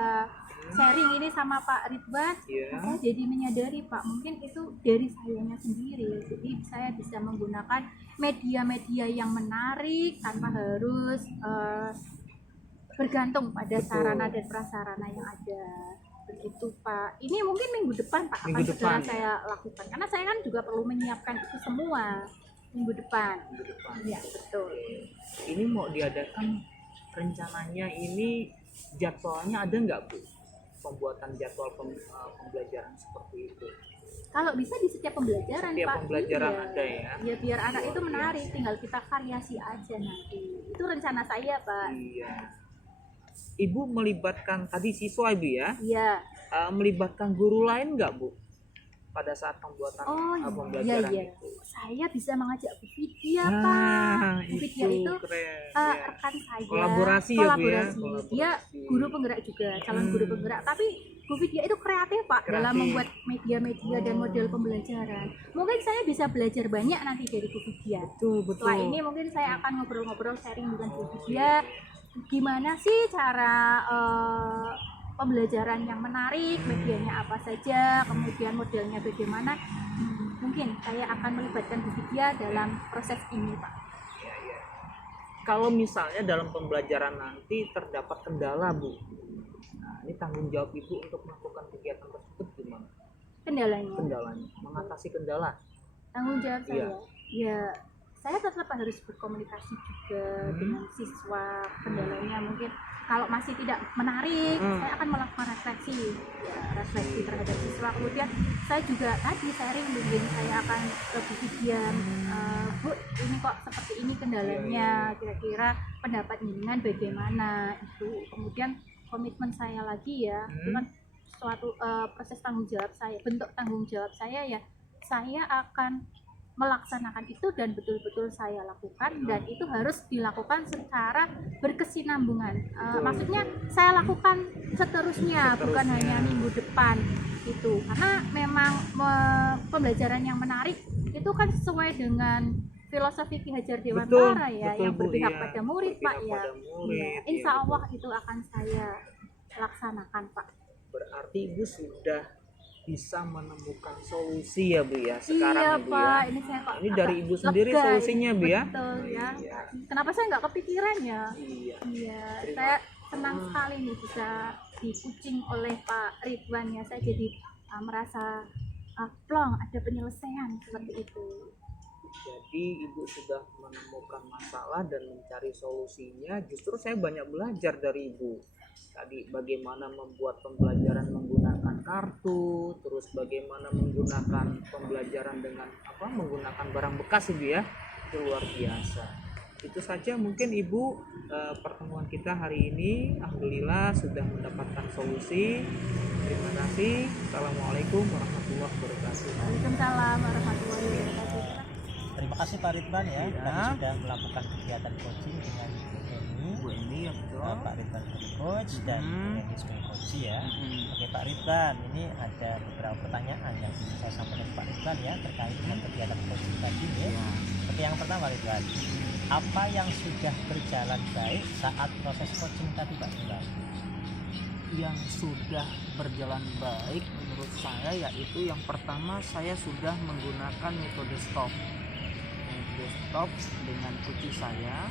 sharing ini sama Pak Ridwan saya jadi menyadari Pak mungkin itu dari sayanya sendiri jadi saya bisa menggunakan media-media yang menarik tanpa harus bergantung pada sarana dan prasarana yang ada begitu Pak ini mungkin minggu depan Pak akan segera saya lakukan karena saya kan juga perlu menyiapkan itu semua minggu depan. Ya betul. Ini mau diadakan rencananya ini jadwalnya ada nggak Bu? Pembuatan jadwal pembelajaran seperti itu. Kalau bisa di setiap pembelajaran Setiap Pak. pembelajaran iya. ada ya. Ya biar anak itu menarik, tinggal kita variasi aja nanti. Itu rencana saya Pak. Iya. Ibu melibatkan tadi siswa Ibu ya? Iya. Melibatkan guru lain nggak Bu? Pada saat pembuatan pembelajaran itu. Saya bisa mengajak Bu Vidya Pak. Bu Vidya itu keren, rekan saya. Kolaborasi ya Bu ya. Dia guru penggerak juga, calon guru penggerak. Tapi Bu Vidya itu kreatif Pak dalam membuat media-media dan model pembelajaran. Mungkin saya bisa belajar banyak nanti dari Bu Vidya. Betul. Setelah ini mungkin saya akan ngobrol-ngobrol sharing dengan Bu Vidya. Gimana sih cara pembelajaran yang menarik, medianya apa saja, kemudian modelnya bagaimana, mungkin saya akan melibatkan Bu Vidya dalam proses ini, Pak. Kalau misalnya dalam pembelajaran nanti terdapat kendala, Bu, nah ini tanggung jawab Ibu untuk melakukan kegiatan tersebut gimana? Kendalanya, mengatasi kendala. Tanggung jawab Iya. saya, ya saya tetap harus berkomunikasi juga dengan siswa. Kendalanya mungkin kalau masih tidak menarik, saya akan melakukan refleksi, ya, refleksi terhadap siswa. Kemudian saya juga tadi sharing, mungkin saya akan lebih diam, Bu, ini kok seperti ini kendalanya, kira-kira pendapat jenengan bagaimana itu. Kemudian komitmen saya lagi ya, itu kan suatu proses tanggung jawab saya, bentuk tanggung jawab saya ya, saya akan melaksanakan itu dan betul-betul saya lakukan, dan itu harus dilakukan secara berkesinambungan. Maksudnya saya lakukan seterusnya, bukan hanya minggu depan itu, karena memang pembelajaran yang menarik itu kan sesuai dengan filosofi Ki Hajar Dewantara ya, yang berpihak pada murid, Pak ya. Insya Allah itu akan saya laksanakan, Pak. Berarti Ibu sudah bisa menemukan solusi ya, Bu ya, sekarang Iya, ya, Bu Pak. ya. Ini saya kok Ini dari Ibu sendiri lega solusinya, Bu ya. Betul ya. Iya. Kenapa saya nggak kepikiran ya? Iya. Iya, saya senang sekali nih bisa dikucing oleh Pak Ridwan ya. Saya jadi merasa plong, ada penyelesaian seperti itu. Jadi Ibu sudah menemukan masalah dan mencari solusinya. Justru saya banyak belajar dari Ibu. Tadi bagaimana membuat pembelajaran menggunakan kartu, terus bagaimana menggunakan pembelajaran dengan menggunakan barang bekas, Ibu ya. Itu luar biasa. Itu saja mungkin Ibu pertemuan kita hari ini. Alhamdulillah sudah mendapatkan solusi. Terima kasih. Assalamualaikum warahmatullahi wabarakatuh. Waalaikumsalam warahmatullahi wabarakatuh. Terima kasih Pak Ridwan ya, tadi sudah melakukan kegiatan coaching dengan Bu Eni ya, betul. Pak Ridwan sebagai coach dan Bu Eni sebagai coach ya. Oke Pak Ridwan, ini ada beberapa pertanyaan yang saya sampaikan ke Pak Ridwan ya terkait dengan kegiatan coaching tadi ya. Seperti yang pertama Ridwan, apa yang sudah berjalan baik saat proses coaching tadi Pak Ridwan? Yang sudah berjalan baik menurut saya yaitu yang pertama, saya sudah menggunakan metode stop dengan coach saya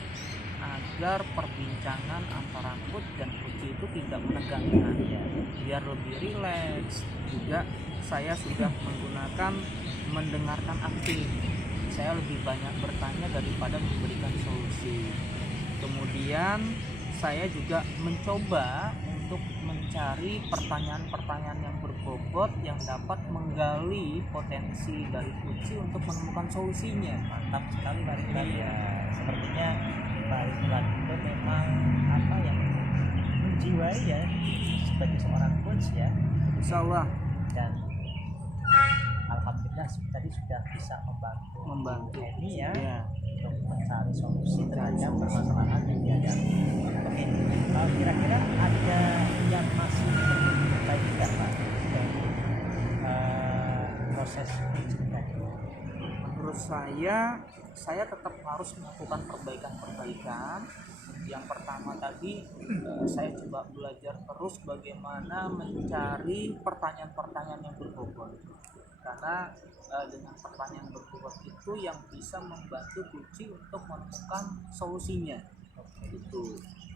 agar perbincangan antara coach dan coach itu tidak menegangkan ya, biar lebih rileks. Juga saya sudah menggunakan mendengarkan aktif, saya lebih banyak bertanya daripada memberikan solusi. Kemudian saya juga mencoba untuk mencari pertanyaan-pertanyaan yang berbobot yang dapat menggali potensi dari coach untuk menemukan solusinya. Mantap sekali Pak Ridwan ya. Sepertinya Pak Ridwan itu memang menjiwai ya sebagai seorang coach ya. Insyaallah. Dan alhamdulillah tadi sudah bisa membantu ini ya, untuk mencari solusi terhadap permasalahan yang dihadapi. Oke, kira-kira ada yang masih perlu diperbaiki nggak Pak dari proses coaching tadi? Menurut saya tetap harus melakukan perbaikan-perbaikan. Yang pertama tadi saya coba belajar terus bagaimana mencari pertanyaan-pertanyaan yang berbobot, karena dengan pertanyaan berbobot itu yang bisa membantu kunci untuk menemukan solusinya. Itu.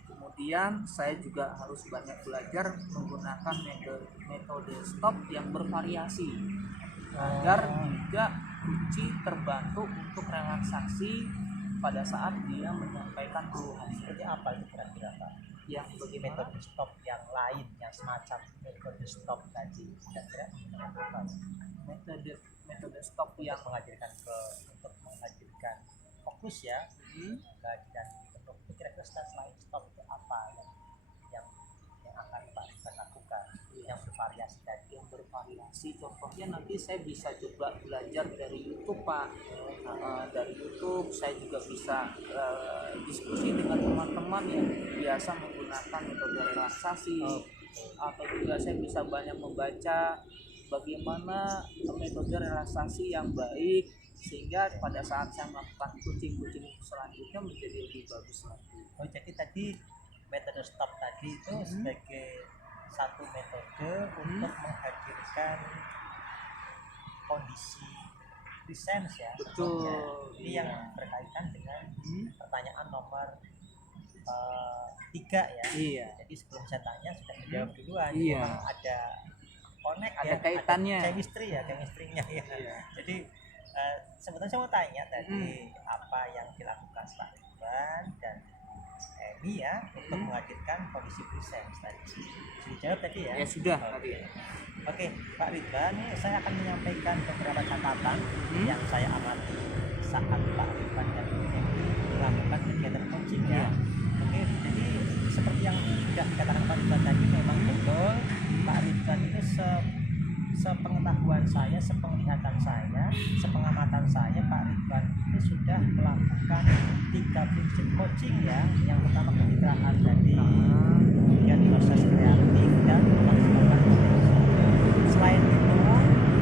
Kemudian saya juga harus banyak belajar menggunakan metode stop yang bervariasi agar juga kunci terbantu untuk relaksasi pada saat dia menyampaikan keluhan. Seperti apa itu kira-kira Pak? Yang bagaimana Metode stop yang lain yang semacam metode stop tadi kira-kira apa? metode stop yang untuk menghadirkan fokus ya, kehadiran untuk kira-kira selain stop itu apa yang akan Pak Ridwan lakukan yang bervariasi tadi? yang bervariasi contohnya nanti saya bisa coba belajar dari YouTube Pak. Dari YouTube saya juga bisa diskusi dengan teman-teman yang biasa menggunakan metode relaksasi, atau juga saya bisa banyak membaca bagaimana metode relaksasi yang baik sehingga pada saat saya melakukan coaching selanjutnya menjadi lebih bagus lagi. Oh jadi tadi metode stop tadi itu sebagai satu metode untuk menghadirkan kondisi presence ya. Betul. Ya. Ini yang berkaitan dengan pertanyaan nomor 3 ya. Iya. Jadi sebelum saya tanya sudah menjawab duluan. Iya. Memang ada connect Ada ya, kaitannya. ada chemistry-nya ya. Iya. Jadi sebetulnya saya mau tanya tadi apa yang dilakukan Pak Ridwan dan Emi ya untuk menghadirkan kondisi presence tadi. Sudah dijawab tadi ya? Ya sudah tadi. Oke, Pak Ridwan, saya akan menyampaikan beberapa catatan yang saya amati saat Pak Ridwan dan Emi melakukan kegiatan coaching ya. Oke, jadi seperti yang sudah dikatakan Pak Ridwan tadi, memang betul Pak Ridwan itu sepengetahuan saya, sepenglihatan saya, sepengamatan saya, Pak Ridwan itu sudah melakukan 3 prinsip coaching ya. Yang pertama kemitraan tadi, kemudian proses kreatif dan mengembangkan potensi. Selain itu,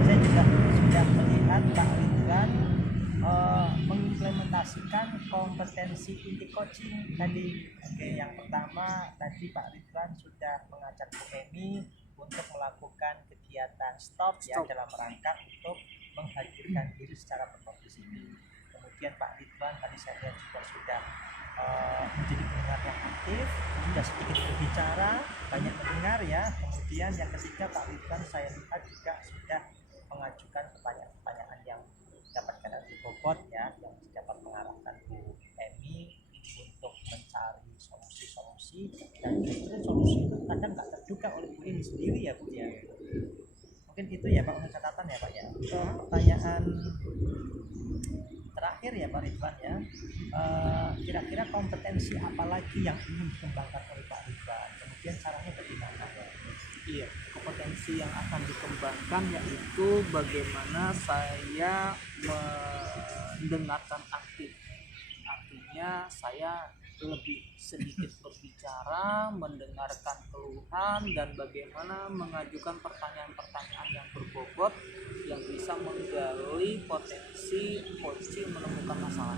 saya juga sudah melihat Pak Ridwan mengimplementasikan kompetensi inti coaching tadi. Oke, yang pertama tadi Pak Ridwan sudah mengajak Bu Emi untuk melakukan kegiatan stop ya dalam rangka untuk menghadirkan diri secara berkondisi. Kemudian Pak Ridwan tadi saya lihat juga sudah menjadi pendengar yang aktif, sudah sedikit berbicara, banyak mendengar ya. Kemudian yang ketiga Pak Ridwan saya lihat juga sudah mengajukan pertanyaan-pertanyaan yang dapat kadang berbobot ya, yang dapat mengarahkan Bu Emi untuk mencari solusi-solusi, dan justru solusi itu kadang nggak terduga oleh Bu Emi sendiri ya Bu ya. Mungkin itu ya Pak untuk catatan ya Pak ya. Pertanyaan terakhir ya Pak Ridwan ya, kira-kira kompetensi apa lagi yang ingin dikembangkan oleh Pak Ridwan, kemudian caranya bagaimana ya? Iya, kompetensi yang akan dikembangkan yaitu bagaimana saya mendengarkan aktif. Artinya saya lebih sedikit berbicara, mendengarkan keluhan, dan bagaimana mengajukan pertanyaan-pertanyaan yang berbobot yang bisa menggali potensi coaching menemukan masalah.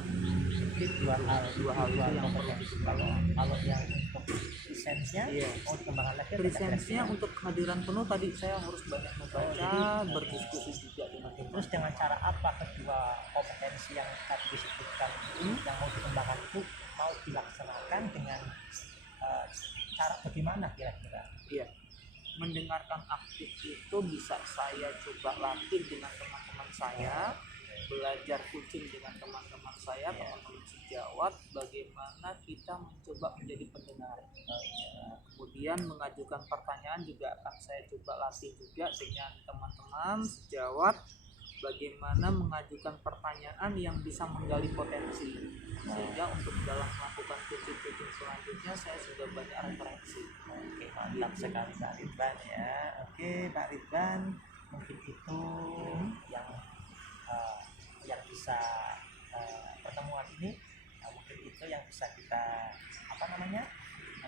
Jadi dua hal itu yang perlu dikembangkan. Kalau yang untuk presence-nya mau dikembangkan lagi. Presence-nya untuk kehadiran penuh tadi saya harus banyak membaca, berdiskusi juga dengan tim. Terus dengan cara apa kedua kompetensi yang tadi disebutkan yang mau dikembangkan itu mau dilaksanakan dengan cara bagaimana kira-kira? Iya, mendengarkan aktif itu bisa saya coba latih dengan teman-teman saya, belajar coaching dengan teman-teman saya, teman-teman sejawat, bagaimana kita mencoba menjadi pendengar. Kemudian mengajukan pertanyaan juga akan saya coba latih juga dengan teman-teman sejawat, bagaimana mengajukan pertanyaan yang bisa menggali potensi, sehingga untuk dalam melakukan coaching selanjutnya saya sudah banyak referensi. Oke, mantap sekali Pak Ridwan ya. Oke Pak Ridwan, mungkin itu yang bisa pertemuan ini mungkin itu yang bisa kita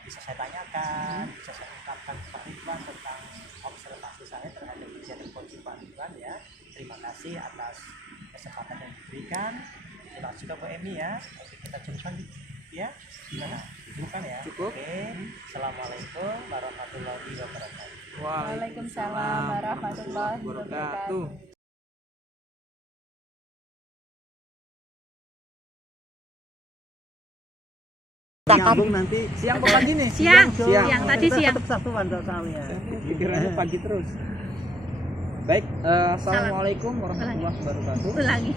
bisa saya tanyakan, bisa saya ungkapkan Pak Ridwan tentang observasi saya terhadap kegiatan coaching Pak Ridwan ya. Terima kasih atas kesempatan yang diberikan. Terima kasih juga Bu Emi ya. Oke, kita jumpa ya. Gimana? Cukup ya? Cukup. Oke. Assalamualaikum warahmatullahi wabarakatuh. Waalaikumsalam warahmatullahi wabarakatuh. Sambung nanti Siang bukan gini? Siang tadi siang. Satuan soalnya. Pikirannya pagi terus. Baik, assalamualaikum warahmatullahi wabarakatuh. Ulangi.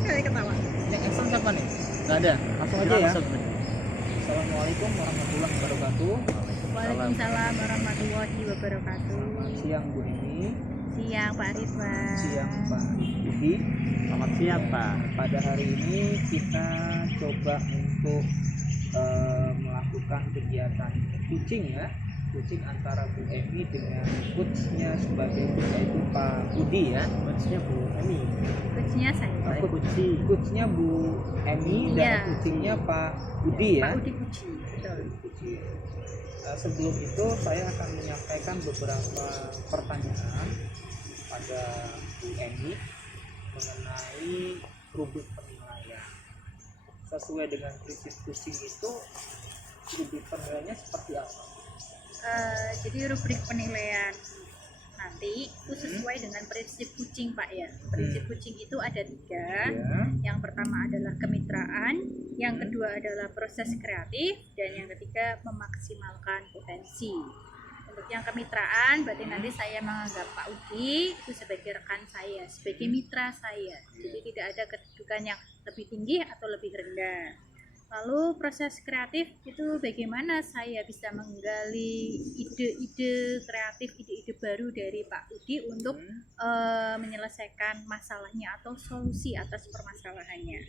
Saya ketawa. Yang action siapa nih? Gak ada. Langsung aja ya. Assalamualaikum warahmatullahi wabarakatuh. Waalaikumsalam warahmatullahi wabarakatuh. Selamat siang Bu Emi. Siang Pak Ridwan. Siang Pak Budi. Selamat siang Pak. Pada hari ini kita coba untuk melakukan kegiatan coaching ya, coaching antara Bu Emi dengan coachnya sebagai yaitu Pak Budi ya. Coachnya Bu Emi. Coachnya saya. Coachnya Bu Emi dan coachingnya Pak Budi ya. Pak Budi Puji. Betul. Sebelum itu saya akan menyampaikan beberapa pertanyaan pada Bu Emi mengenai rubrik penilaian. Sesuai dengan prinsip coaching itu rubrik penilaiannya seperti apa? Jadi rubrik penilaian nanti itu sesuai dengan prinsip kucing Pak ya. Prinsip kucing itu ada 3. Yang pertama adalah kemitraan, yang kedua adalah proses kreatif, dan yang ketiga memaksimalkan potensi. Untuk yang kemitraan berarti nanti saya menganggap Pak Udi itu sebagai rekan saya, sebagai mitra saya. Jadi tidak ada kedudukan yang lebih tinggi atau lebih rendah. Lalu proses kreatif itu bagaimana saya bisa menggali ide-ide kreatif, ide-ide baru dari Pak Udi untuk menyelesaikan masalahnya atau solusi atas permasalahannya.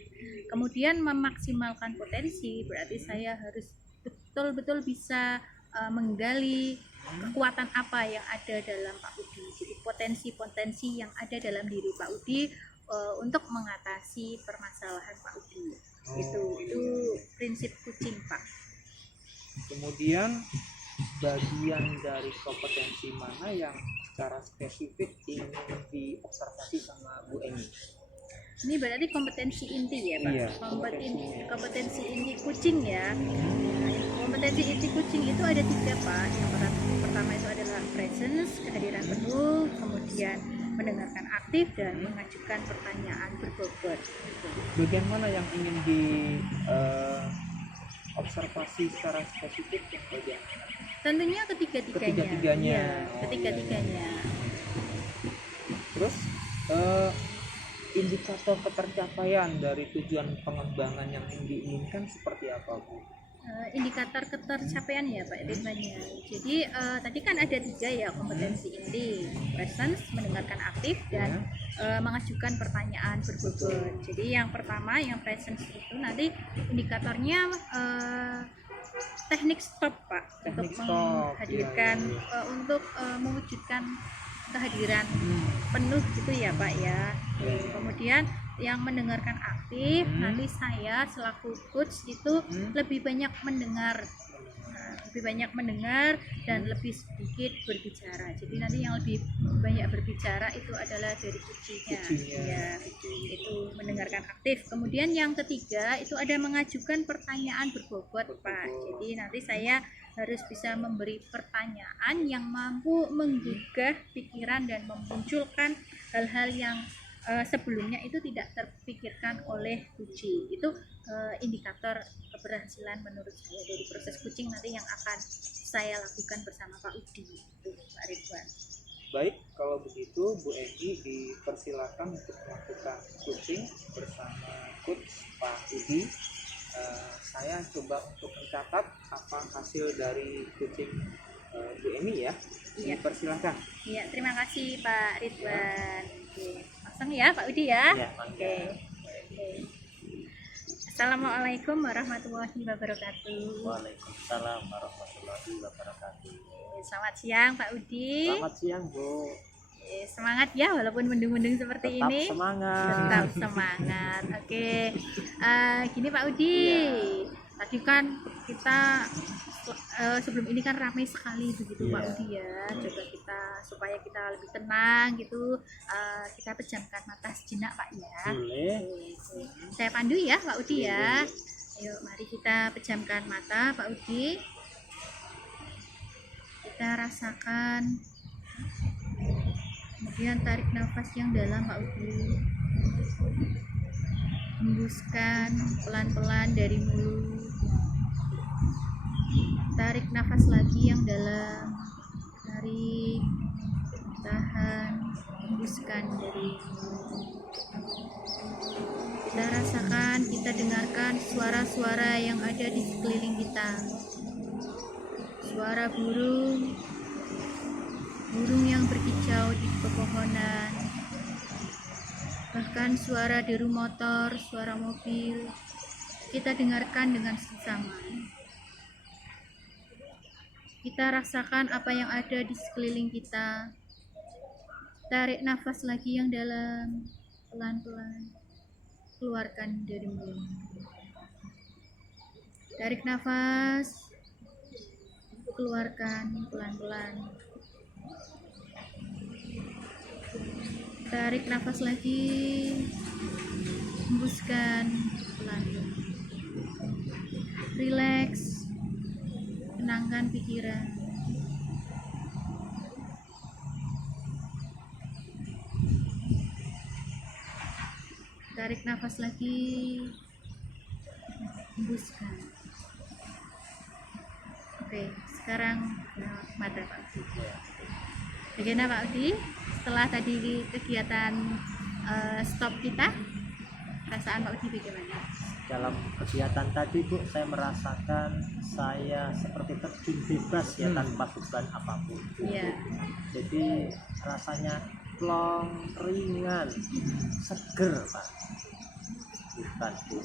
Kemudian memaksimalkan potensi berarti saya harus betul-betul bisa menggali kekuatan apa yang ada dalam Pak Udi. Jadi potensi-potensi yang ada dalam diri Pak Udi untuk mengatasi permasalahan Pak Udi. Itu prinsip kucing Pak. Kemudian bagian dari kompetensi mana yang secara spesifik ingin diobservasi sama Bu Eni? Ini berarti kompetensi inti ya Pak. Iya, Kompetensi inti kucing ya. Kompetensi inti kucing itu ada 3 Pak. Yang pertama itu adalah presence, kehadiran penuh, kemudian mendengarkan aktif dan mengajukan pertanyaan berbobot. Bagian mana yang ingin diobservasi secara spesifik yang bagian? Tentunya ketiga-tiganya. Ketiga-tiganya. Ya, ketiga-tiganya. Terus indikator ketercapaian dari tujuan pengembangan yang diinginkan seperti apa Bu? Indikator ketercapaian ya Pak Ridwannya. Jadi tadi kan ada 3 ya kompetensi inti, presence, mendengarkan aktif, dan mengajukan pertanyaan berbobot. Jadi yang pertama yang presence itu nanti indikatornya teknik stop Pak, Teknik untuk stop, menghadirkan untuk mewujudkan kehadiran penuh gitu ya Pak ya. Kemudian yang mendengarkan aktif nanti saya selaku coach itu lebih banyak mendengar. Lebih banyak mendengar dan lebih sedikit berbicara. Jadi nanti yang lebih banyak berbicara itu adalah dari kucingnya. Ya, itu mendengarkan aktif. Kemudian yang ketiga itu ada mengajukan pertanyaan berbobot Pak. Jadi nanti saya harus bisa memberi pertanyaan yang mampu menggugah pikiran dan memunculkan hal-hal yang sebelumnya itu tidak terpikirkan oleh kucing. Itu indikator keberhasilan menurut saya dari proses kucing nanti yang akan saya lakukan bersama Pak Udi, itu Pak Ridwan. Baik, kalau begitu Bu Eni dipersilakan untuk melakukan coaching bersama coach Pak Udi. Saya coba untuk mencatat apa hasil dari coaching Bu Eni ya. Iya. Dipersilakan. Iya, terima kasih Pak Ridwan. Oke, langsung ya Pak Udi ya. Ya, Oke. Assalamualaikum warahmatullahi wabarakatuh. Waalaikumsalam warahmatullahi wabarakatuh. Selamat siang Pak Udi. Selamat siang Bu. Semangat ya walaupun mendung-mendung seperti Tetap ini. semangat. Tetap semangat. Oke. Gini Pak Udi. Iya. Tadi kan kita sebelum ini kan ramai sekali begitu Iya. Pak Udi ya. Coba kita supaya kita lebih tenang gitu, kita pejamkan mata sejenak Pak ya. Boleh. Oke. Saya pandu ya Pak Udi ya. Ayo mari kita pejamkan mata Pak Udi. Kita rasakan. Kemudian tarik nafas yang dalam Pak Udi. Hembuskan pelan-pelan dari mulut. Tarik nafas lagi yang dalam. Tarik, tahan, hembuskan dari mulut. Kita rasakan, kita dengarkan suara-suara yang ada di sekeliling kita. Suara burung yang berkicau di pepohonan, bahkan suara deru motor, suara mobil, kita dengarkan dengan seksama. Kita rasakan apa yang ada di sekeliling kita. Tarik nafas lagi yang dalam, pelan-pelan, keluarkan dari mulut. Tarik nafas, keluarkan pelan-pelan. Tarik nafas lagi, hembuskan pelan-pelan. Relax, tenangkan pikiran. Tarik nafas lagi, hembuskan. Oke, sekarang mata Pak Udi. Bagaimana Pak Udi? Setelah tadi kegiatan stop kita, perasaan Pak Udi bagaimana? Dalam kegiatan tadi Bu, saya merasakan saya seperti terjun bebas ya tanpa beban apapun. Iya. Jadi rasanya plong, ringan, seger Pak. Bukan Bu,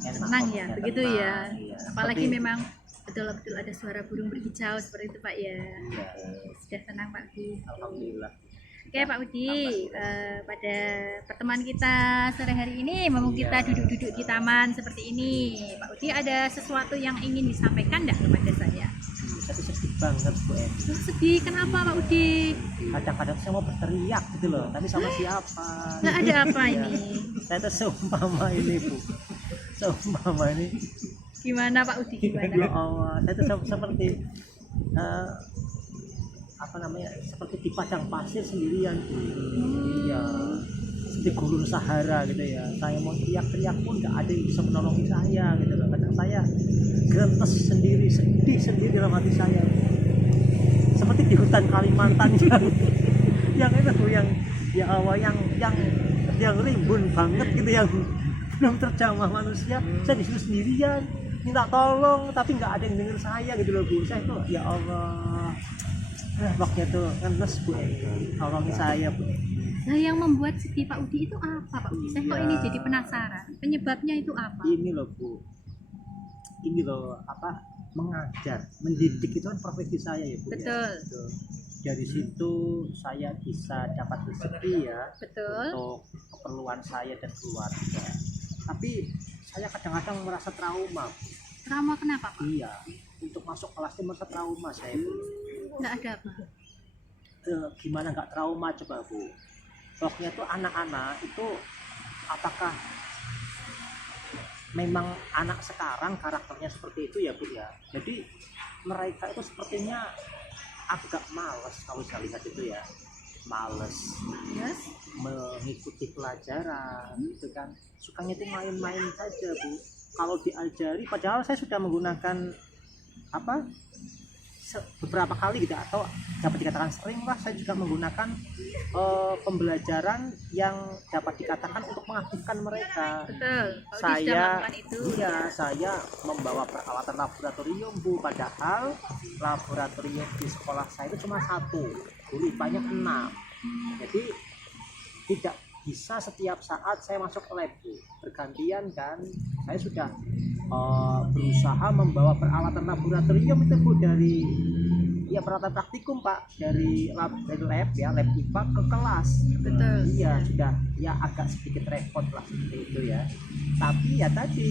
enak Tenang ya, pokoknya, begitu tenang, ya. iya. Apalagi Seperti- memang betul-betul ada suara burung berkicau seperti itu Pak ya. Iya, Sudah tenang Pak Udi. alhamdulillah. Oke Pak Udi, pada pertemuan kita sore hari ini, memang kita duduk-duduk di taman seperti ini. Pak Udi ada sesuatu yang ingin disampaikan enggak kepada saya? Saya tuh sedih banget Bu. Oh, sedih, kenapa Pak Udi? Kadang-kadang saya mau berteriak gitu loh, tapi sama siapa? Nggak ada apa Iya. ini? Saya tuh seumpama ini Bu, seumpama ini. Gimana Pak Udi? Ya Gimana? Allah, saya tuh seperti apa namanya, seperti di padang pasir sendirian Bu. Iya, seperti gurun Sahara gitu ya. Saya mau teriak-teriak pun nggak ada yang bisa menolongi saya gitu loh. Kadang saya gentes sendiri, sedih sendiri dalam hati saya. Seperti di hutan Kalimantan yang itu Bu, yang ya Allah, yang rimbun banget gitu, yang belum terjamah manusia. Saya di situ sendirian minta tolong tapi nggak ada yang denger saya gitu loh Bu. Saya tuh ya Allah, waktunya tuh ngenes Bu, tolongin saya Bu. Nah, yang membuat sedih Pak Udi itu apa Pak Udi? Saya kok Iya. ini jadi penasaran. Penyebabnya itu apa? Ini loh Bu, ini loh apa, mengajar, mendidik itu kan profesi saya ya Bu. Betul. Ya. Gitu. Dari situ saya bisa dapat rezeki ya Betul. untuk keperluan saya dan keluarga. Tapi saya kadang-kadang merasa trauma Bu. Trauma kenapa Pak? Iya, untuk masuk kelas itu merasa trauma saya Bu. Nggak ada apa? Gimana nggak trauma coba Bu? Pokoknya tuh anak-anak itu, apakah memang anak sekarang karakternya seperti itu ya Bu ya? Jadi mereka itu sepertinya agak males, kalau saya lihat itu ya, males Yes. mengikuti pelajaran gitu kan, sukanya itu main-main saja Bu. Kalau diajari, padahal saya sudah menggunakan apa beberapa kali gitu, atau dapat dikatakan sering lah, saya juga menggunakan pembelajaran yang dapat dikatakan untuk mengaktifkan mereka. Betul. Pak Udi sudah Saya melakukan itu. iya, saya membawa peralatan laboratorium Bu, padahal laboratorium di sekolah saya itu cuma satu, dulu banyak 6. Jadi tidak bisa setiap saat saya masuk lab Bu, bergantian kan. Saya sudah berusaha membawa peralatan laboratorium itu Bu, dari ya peralatan praktikum Pak, dari lab ya, lab IPA ke kelas. Betul. Iya, sudah ya agak sedikit repot lah seperti itu ya. Tapi ya tadi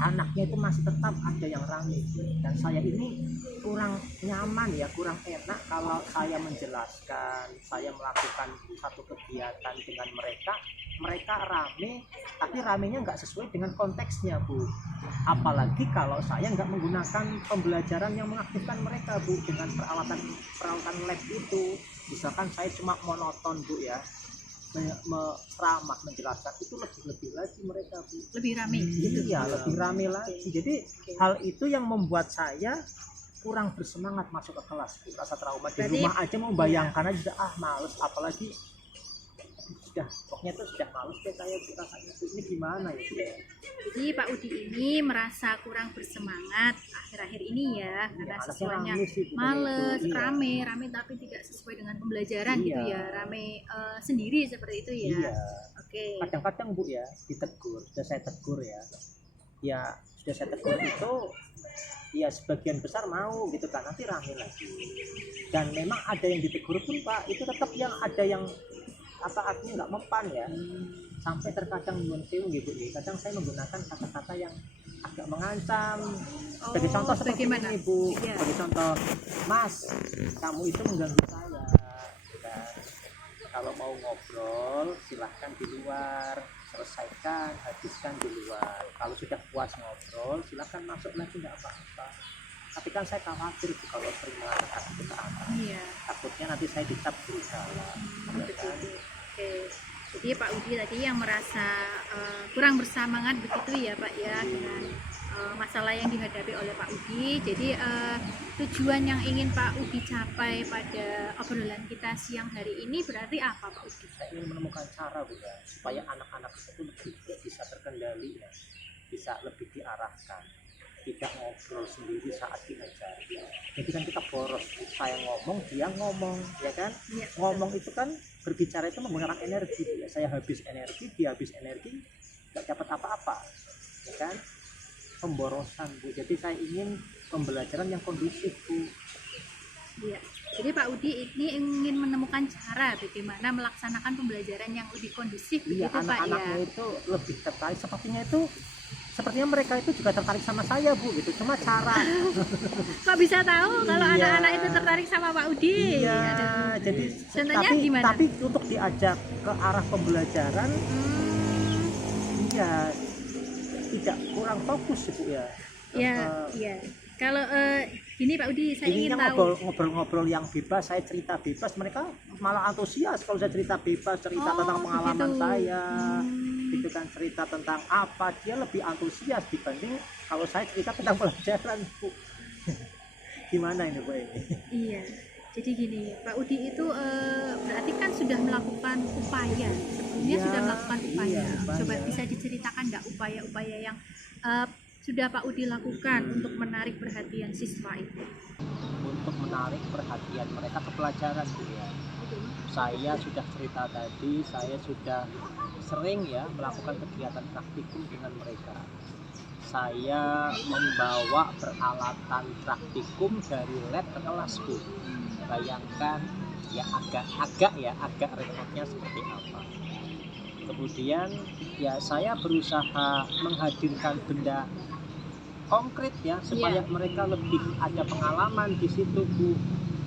anaknya itu masih tetap ada yang rame Bu. Dan saya ini kurang nyaman ya, kurang enak kalau saya menjelaskan, saya melakukan satu kegiatan dengan mereka rame, tapi ramenya nggak sesuai dengan konteksnya Bu. Apalagi kalau saya nggak menggunakan pembelajaran yang mengaktifkan mereka Bu, dengan peralatan lab itu. Misalkan saya cuma monoton Bu ya, ramah menjelaskan, itu lebih lagi mereka Bu. Lebih rame. Iya, lebih rame lagi. Jadi hal itu yang membuat saya kurang bersemangat masuk ke kelas Bu. Rasa trauma di Berarti- rumah aja mau bayangkan aja males, apalagi sudah, pokoknya tuh sudah males deh saya Bu, rasanya Bu. Ini gimana ya Bu? Jadi Pak Udi ini merasa kurang bersemangat akhir-akhir ini ya, karena anaknya sesuanya rame sih, bukannya males, itu. Iya. rame tapi tidak sesuai dengan pembelajaran Iya. gitu ya, rame sendiri seperti itu ya. Iya. Oke. Kadang-kadang Bu ya ditegur, sudah saya tegur ya. Ya sudah saya tegur itu ya sebagian besar mau gitu kan, nanti rame lagi. Dan memang ada yang ditegur pun Pak, itu tetap yang ada yang apa, artinya nggak mempan ya. Sampai terkadang nyuwun sewu gitu ya. Kadang saya menggunakan kata-kata yang agak mengancam. Sebagai Oh, contoh seperti bagaimana? ini Bu, Iya. sebagai contoh, Mas, kamu itu mengganggu saya. Dan kalau mau ngobrol silahkan di luar, selesaikan, habiskan di luar. Kalau sudah puas ngobrol silahkan masuk lagi, nggak apa-apa. Tapi kan saya khawatir Bu, kalau sering melakukan itu ke anak, Iya. takutnya nanti saya dicap bersalah. Ya kan? Oke. Jadi Pak Udi tadi yang merasa kurang bersemangat begitu ya Pak ya dengan masalah yang dihadapi oleh Pak Udi. Jadi tujuan yang ingin Pak Udi capai pada obrolan kita siang hari ini berarti apa Pak Udi? Saya ingin menemukan cara Bu ya, supaya anak-anak itu lebih bisa terkendali ya, bisa lebih diarahkan, tidak ngobrol sendiri saat diajar. Jadi kan kita boros, saya ngomong, dia ngomong, ya kan? Ya, Ngomong itu kan berbicara itu menggunakan energi ya. Saya habis energi, dia habis energi, nggak dapat apa-apa, ya kan? Pemborosan Bu. Jadi saya ingin pembelajaran yang kondusif Bu. Iya. Jadi Pak Udi ini ingin menemukan cara bagaimana melaksanakan pembelajaran yang lebih kondusif Iya, begitu Pak ya. anak-anaknya itu lebih tertarik, sepertinya mereka itu juga tertarik sama saya Bu gitu. Cuma cara Kok bisa tahu kalau Iya. anak-anak itu tertarik sama Pak Udi? iya, Aduh. jadi Contohnya tapi, gimana? tapi untuk diajak ke arah pembelajaran iya tidak kurang fokus Bu ya. Ya, iya. Kalau gini Pak Udi, saya ingin Ininya tahu. ngobrol-ngobrol yang bebas, saya cerita bebas, mereka malah antusias kalau saya cerita bebas, cerita Oh, tentang pengalaman begitu. saya. Hmm. Gitu kan, cerita tentang apa, dia lebih antusias dibanding kalau saya cerita tentang pelajaran Bu. Gimana ini Bu ini? Iya. Jadi gini, Pak Udi itu berarti kan sudah melakukan upaya. Sebelumnya Iya, sudah melakukan upaya. iya, Coba upaya. bisa diceritakan nggak upaya-upaya yang sudah Pak Udi lakukan untuk menarik perhatian siswa itu? Untuk menarik perhatian mereka ke pelajaran Bu ya. Saya sudah cerita tadi, saya sudah sering ya melakukan kegiatan praktikum dengan mereka. Saya membawa peralatan praktikum dari lab ke kelas Bu. Bayangkan ya agak repotnya seperti apa. Kemudian ya saya berusaha menghadirkan benda konkret ya supaya mereka lebih ada pengalaman di situ Bu.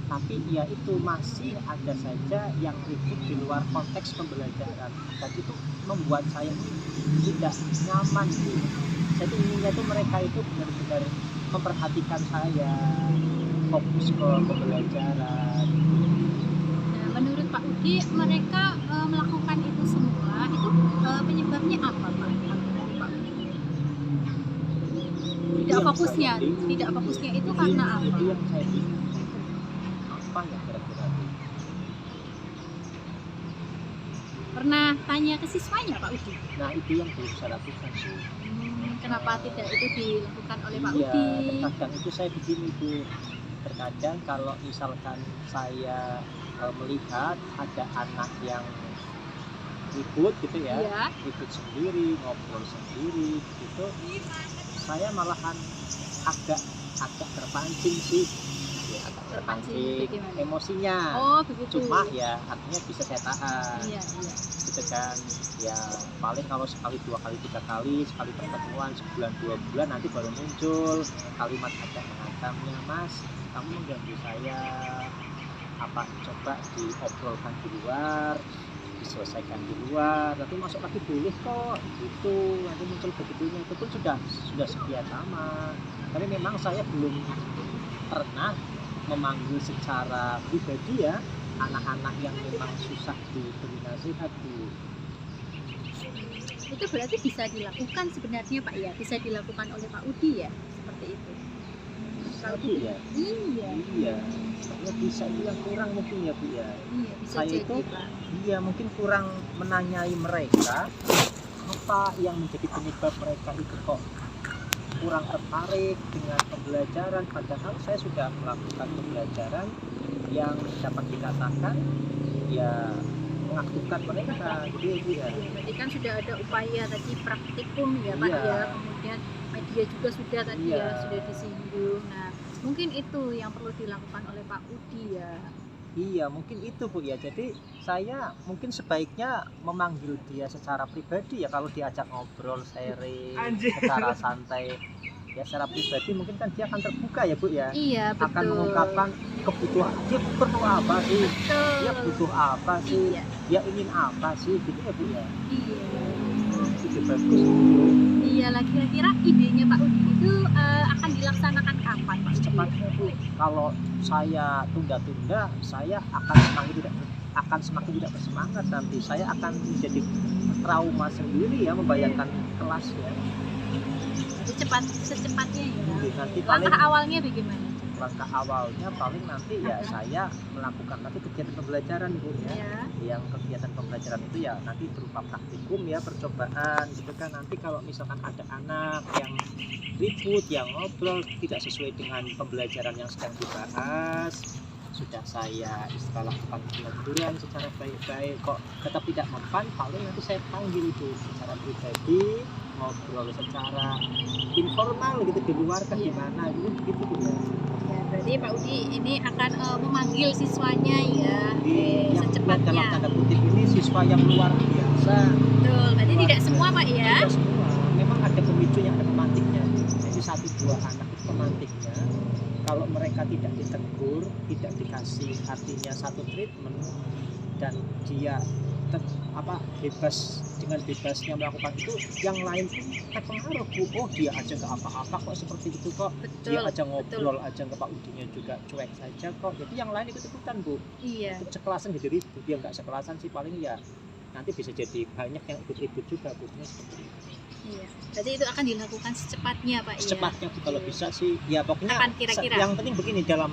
Tapi ya itu masih ada saja yang ribut di luar konteks pembelajaran dan itu membuat saya tidak nyaman Bu. Jadi inginnya itu mereka itu benar-benar memperhatikan saya, fokus ke pembelajaran. Nah, menurut Pak Udi, mereka melakukan itu semua, itu penyebabnya apa Pak? Tidak fokusnya itu karena apa? Itu yang saya bingung. Apa ya kira-kira? Pernah tanya ke siswanya Pak Udi? Nah itu yang belum saya lakukan Bu. Kenapa tidak itu dilakukan oleh Pak Iya, Udi? terkadang itu saya begini Bu. Terkadang kalau misalkan saya melihat ada anak yang ribut gitu ya, Iya. ribut sendiri, ngobrol sendiri gitu, saya malahan agak terpancing sih, ya, agak Terpancing terpancing bagaimana? emosinya. Oh begitu. Cuma ya artinya bisa saya tahan. Iya. Gitu kan, ya paling kalau sekali, 2 kali, 3 kali, sekali pertemuan sebulan 2 bulan nanti baru muncul kalimat agak mengancamnya, Mas kamu mengganggu saya, apa coba diobrolkan di luar, diselesaikan di luar, nanti masuk lagi boleh kok gitu, nanti muncul begitunya. Itu pun sudah sekian lama, tapi memang saya belum pernah memanggil secara pribadi ya anak-anak yang memang susah diberi nasihat Bu. Itu berarti bisa dilakukan sebenarnya Pak ya, bisa dilakukan oleh Pak Udi ya, seperti itu. Pak Tapi ya Iya. iya ya bisa, itu yang kurang mungkin ya Bu ya. Iya bisa Saya jadi itu Pak. iya mungkin kurang menanyai mereka apa yang menjadi penyebab mereka itu kok kurang tertarik dengan pembelajaran, padahal saya sudah melakukan pembelajaran yang dapat dikatakan ya mengaktifkan mereka gitu ya Bu ya. Iya, berarti kan sudah ada upaya tadi praktikum ya Pak Iya. ya, kemudian media juga sudah tadi Iya. ya sudah disinggung. Nah mungkin itu yang perlu dilakukan oleh Pak Udi ya. Iya mungkin itu Bu ya. Jadi saya mungkin sebaiknya memanggil dia secara pribadi ya, kalau diajak ngobrol sharing secara santai ya, secara pribadi mungkin kan dia akan terbuka ya Bu ya, Iya betul. akan mengungkapkan kebutuhan dia perlu apa sih, Betul. dia butuh apa sih, Iya. dia ingin apa sih gitu ya Bu ya. Iya. Ide bagus. Iya, kira-kira idenya Pak Udi itu akan dilaksanakan kapan Pak Udi? Secepatnya Bu, kalau saya tunda-tunda saya akan akan semakin tidak bersemangat nanti. Saya akan menjadi trauma sendiri ya membayangkan kelas ya. Secepatnya ya. Nanti paling Langkah awalnya bagaimana? langkah awalnya paling nanti ya saya melakukan nanti kegiatan pembelajaran Bu ya. Ya. Yang kegiatan pembelajaran itu ya nanti berupa praktikum ya, percobaan gitu kan. Nanti kalau misalkan ada anak yang ribut, yang ngobrol tidak sesuai dengan pembelajaran yang sedang dibahas, sudah saya lakukan peneguran secara baik-baik, kok tetap tidak mempan, paling nanti saya panggil itu secara pribadi, ngobrol secara informal gitu di luar kan Iya. gimana gitu Bu ya. Ya, berarti Pak Udi ini akan memanggil siswanya ya. Yang dalam Secepatnya. tanda kutip ini siswa yang luar biasa. Betul. Berarti tidak semua Pak ya. Tidak semua, memang ada pemicunya, ada pemantiknya. Jadi 1-2 anak itu pemantiknya. Kalau mereka tidak ditegur, tidak dikasih artinya satu treatment, dan dia bebas, dengan bebasnya melakukan itu, yang lain pun terpengaruh Bu. Oh dia aja nggak apa-apa kok seperti itu kok. Betul. Dia aja ngobrol aja ke Pak Udinya juga cuek saja kok. Jadi yang lain ikut-ikutan Bu. Iya. Ikut sekelasan jadi ribut. Dia nggak sekelasan sih paling ya nanti bisa jadi banyak yang ikut ribut juga Bu. Seperti itu. Iya. Berarti itu akan dilakukan secepatnya Pak ya. Secepatnya Bu, kalau bisa sih ya pokoknya Kapan kira-kira? yang penting begini, dalam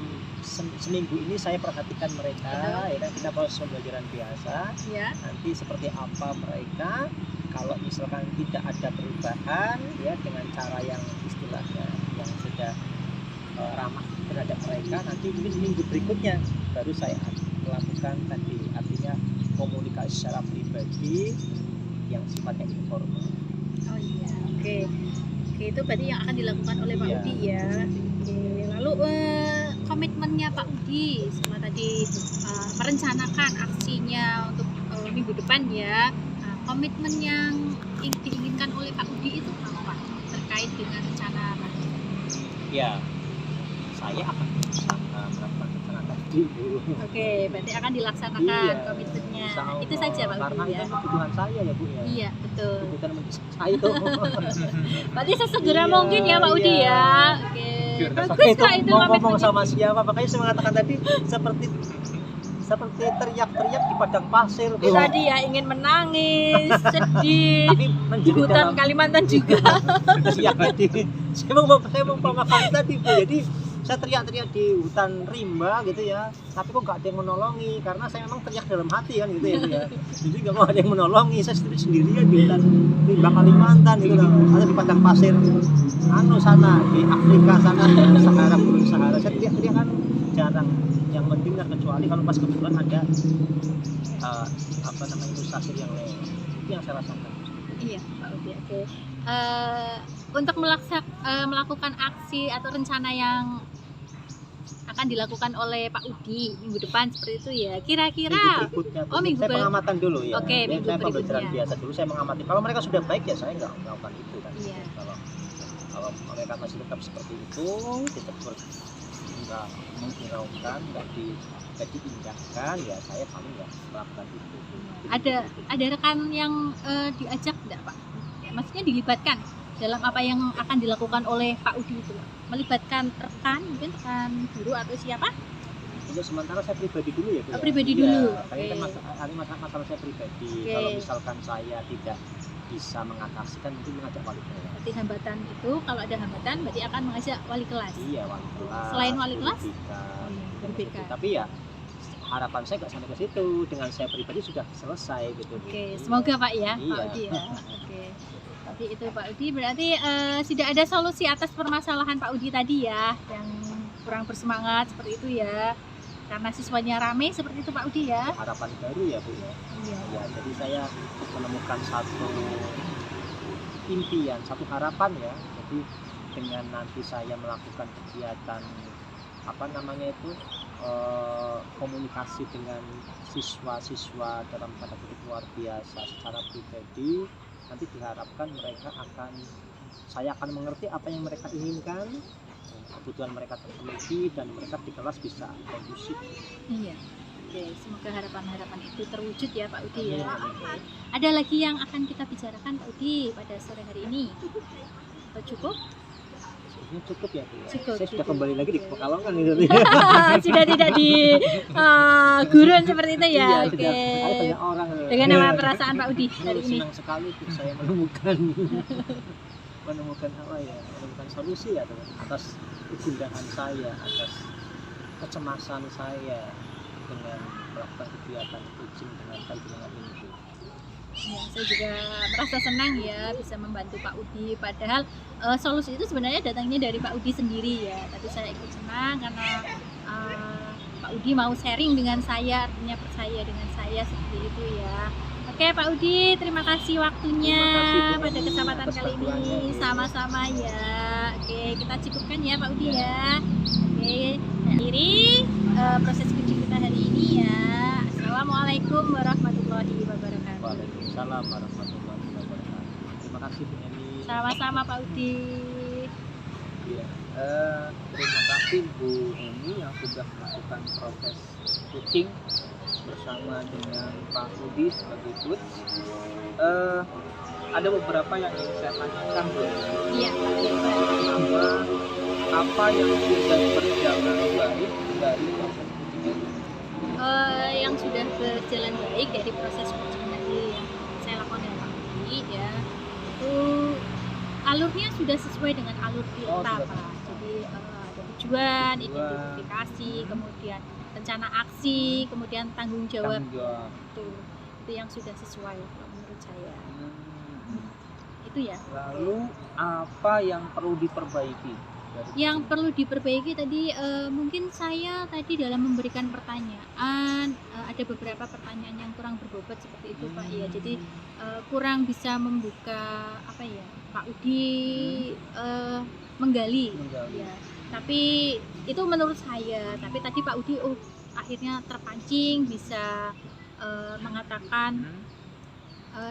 seminggu ini saya perhatikan mereka ya kan, kita proses pembelajaran biasa. Ya. Nanti seperti apa mereka, kalau misalkan tidak ada perubahan ya dengan cara yang istilahnya yang sudah ramah terhadap mereka, nanti mungkin minggu berikutnya baru saya melakukan tadi, artinya komunikasi secara pribadi yang sifatnya informal. Oh iya. Oke. Oke, itu berarti yang akan dilakukan oleh Pak Iya. Udi ya. Oke. Lalu komitmennya Pak Udi sama tadi merencanakan aksinya untuk minggu depan ya. Nah, komitmen yang diinginkan oleh Pak Udi itu apa Pak? Terkait dengan rencana tadi. Ya, saya akan berusaha melakukan rencana tadi Bu. Oke, berarti akan dilaksanakan Iya, komitmennya. insya Allah. Itu saja Pak Karena Udi itu ya. kebutuhan saya ya Bu ya. Iya, betul. Kebutuhan mendesak saya. Berarti sesegera Iya, mungkin ya Pak Udi iya. ya. Oke. Biar Bagus Oke, itu Pak itu mau ngomong komitmennya. sama siapa? Makanya saya mengatakan tadi seperti teriak-teriak di padang pasir Bu. Tadi ya ingin menangis, sedih. Tapi Di menjadi hutan dalam Kalimantan juga. teriak tadi. Saya mau pemakan tadi Bu. Jadi saya teriak-teriak di hutan rimba gitu ya, tapi kok nggak ada yang menolongi, karena saya memang teriak dalam hati kan gitu ya Bu ya. Jadi nggak mau ada yang menolongi, saya sendirian di hutan rimba Kalimantan gitu kan, atau di padang pasir sana di Afrika sana, Sahara, Gurun Sahara. Saya teriak-teriak kan jarang yang mendengar, kecuali kalau pas kebetulan ada itu sasir yang lewat. Itu yang saya rasakan. Iya, Pak Udi. Oke. Untuk melakukan aksi atau rencana yang akan dilakukan oleh Pak Udi minggu depan seperti itu ya. Kira-kira Minggu berikutnya Bu. Oh, minggu saya pengamatan dulu ya. Oke, Jadi minggu saya pembelajaran berikutnya. biasa dulu, saya mengamati. Kalau mereka sudah baik ya saya nggak melakukan itu kan. Iya. Kalau mereka masih tetap seperti itu, tetap nggak menghiraukan, nggak diindahkan, ya saya paling nggak melakukan itu. ada rekan yang diajak enggak Pak? Ya, maksudnya dilibatkan dalam apa yang akan dilakukan oleh Pak Udi itu. Melibatkan rekan, mungkin rekan guru atau siapa? Untuk sementara saya pribadi dulu ya Bu. Oh, pribadi Iya, dulu. Kayaknya kan Oke. masalah saya pribadi. Oke. Kalau misalkan saya tidak bisa mengatasikan, mungkin mengajak wali kelas. Berarti hambatan itu kalau ada hambatan berarti akan mengajak wali kelas. Iya, wali kelas. Selain wali guru kelas? BK, Guru BK. Tapi ya harapan saya nggak sampai ke situ. Dengan saya pribadi sudah selesai gitu. Oke, semoga Pak ya, Pak Iya. Udi ya. Oke. Tapi itu Pak Udi berarti sudah ada solusi atas permasalahan Pak Udi tadi ya, yang kurang bersemangat seperti itu ya. Karena siswanya rame seperti itu Pak Udi ya. Harapan baru ya Bu ya. Iya. Ya, jadi saya menemukan satu impian, satu harapan ya. Jadi dengan nanti saya melakukan kegiatan komunikasi dengan siswa-siswa dalam tanda kutip luar biasa secara pribadi, nanti diharapkan saya akan mengerti apa yang mereka inginkan, kebutuhan mereka terpenuhi, dan mereka di kelas bisa kondusif. Iya. Oke, semoga harapan-harapan itu terwujud ya Pak Udi ya. Amin. Oke. Ada lagi yang akan kita bicarakan Pak Udi pada sore hari ini? Atau cukup? Sebenarnya cukup ya Bu ya. Cukup, Saya sudah cukup. kembali lagi di Pekalongan gitu. Sudah tidak di gurun seperti itu ya. Iya, Oke. sudah. Ada banyak orang. Dengan nama perasaan Pak Udi hari ini. Senang sekali Bu, saya menemukan apa ya? Menemukan solusi ya teman atas kegundahan saya, atas kecemasan saya dengan melakukan kegiatan kucing dengan Tanjungan ini. Bu. Ya, saya juga merasa senang ya bisa membantu Pak Udi. Padahal solusi itu sebenarnya datangnya dari Pak Udi sendiri ya. Tapi saya ikut senang karena Pak Udi mau sharing dengan saya, artinya percaya dengan saya seperti itu ya. Oke Pak Udi, terima kasih waktunya Terima kasih, Bu pada Eni, kesempatan atas kali ini. bantuannya, Bu. Sama-sama ya. Oke, kita cukupkan ya Pak Udi ya. Oke, akhiri proses kucing kita hari ini ya. Assalamualaikum warahmatullahi wabarakatuh. Waalaikumsalam warahmatullahi wabarakatuh. Terima kasih Bu Eni. Sama-sama Pak Udi. Ya, terima kasih Bu Eni yang sudah melakukan proses kucing bersama dengan Pak Udi sebagai coach. Ada beberapa yang ingin saya tanyakan Bu Eni. Iya. Pertama, apa yang sudah berjalan baik dari proses kucing ini? Yang sudah berjalan baik dari proses coaching tadi yang saya lakukan dengan Pak Udi ya, itu alurnya sudah sesuai dengan alur kita sudah Pak. sesuai. Jadi ada tujuan, identifikasi, kemudian rencana aksi, kemudian tanggung jawab. Tanggung jawab. Itu yang sudah sesuai menurut saya. Itu ya. Lalu apa yang perlu diperbaiki? Yang perlu diperbaiki tadi mungkin saya tadi dalam memberikan pertanyaan ada beberapa pertanyaan yang kurang berbobot seperti itu Pak ya. Jadi kurang bisa membuka apa ya Pak Udi menggali ya. Tapi itu menurut saya. Tapi tadi Pak Udi akhirnya terpancing bisa mengatakan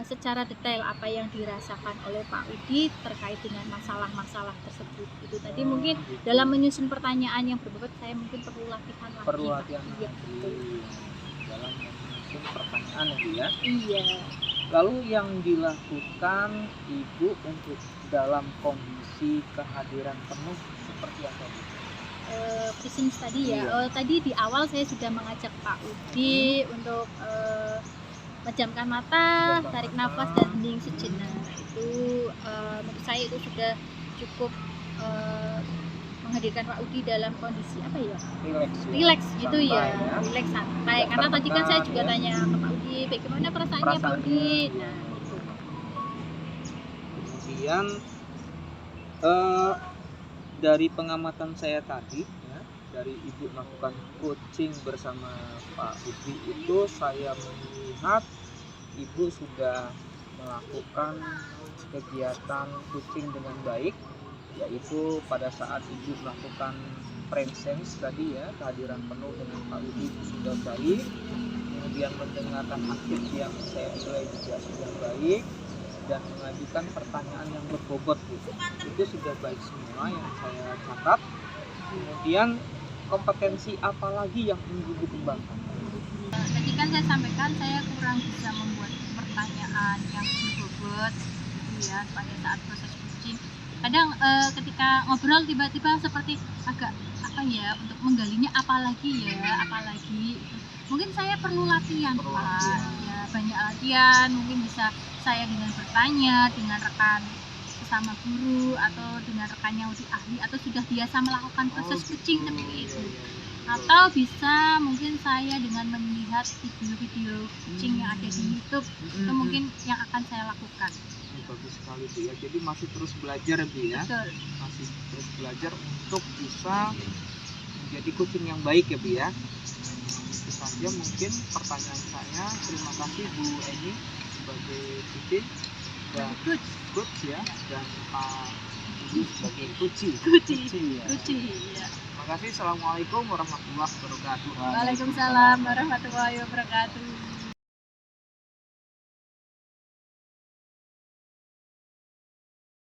secara detail apa yang dirasakan oleh Pak Udi terkait dengan masalah-masalah tersebut. Itu tadi mungkin dalam menyusun pertanyaan yang berbobot saya mungkin perlu latihan lagi. Perlu latihan Iya, lagi betul. dalam menyusun pertanyaan ya Bu ya. Iya. Lalu yang dilakukan Ibu untuk dalam kondisi kehadiran penuh seperti apa Bu? Presence tadi ya. Iya. Tadi di awal saya sudah mengajak Pak Udi untuk pejamkan mata, tarik nafas dan hening sejenak. Itu menurut saya itu sudah cukup menghadirkan Pak Udi dalam kondisi apa ya? Relax gitu ya. Relax santai. Karena tadi kan saya juga tanya ke Pak Udi, bagaimana perasaannya Pak Udi? Nah, itu. Kemudian dari pengamatan saya tadi ya, dari Ibu melakukan coaching bersama Pak Udi itu saya melihat Ibu sudah melakukan kegiatan coaching dengan baik, yaitu pada saat Ibu melakukan presence tadi ya, kehadiran penuh dengan Pak Udi itu sudah baik, kemudian mendengarkan aktif yang saya nilai juga sudah baik, dan mengajukan pertanyaan yang berbobot itu sudah baik semua yang saya catat. Kemudian kompetensi apa lagi yang ingin dikembangkan? Tadi kan saya sampaikan saya kurang bisa membuat pertanyaan yang berbobot gitu ya pada saat proses coaching. Kadang ketika ngobrol tiba-tiba seperti agak apa ya untuk menggalinya apalagi mungkin saya perlu latihan Pak ya, banyak latihan, mungkin bisa saya dengan bertanya dengan rekan sesama guru atau dengan rekan yang lebih ahli atau sudah biasa melakukan proses coaching seperti itu, atau bisa mungkin saya dengan melihat video-video coaching yang ada di YouTube itu mungkin yang akan saya lakukan. Bagus sekali Bu ya, jadi masih terus belajar Bu ya. Betul. Masih terus belajar untuk bisa menjadi coaching yang baik ya Bu ya. Itu saja mungkin pertanyaan saya. Terima kasih Bu Eni sebagai coaching dan coach ya, dan Pak Udi sebagai coaching. Kuci ya. Terima kasih. Assalamualaikum warahmatullahi wabarakatuh. Waalaikumsalam warahmatullahi wabarakatuh.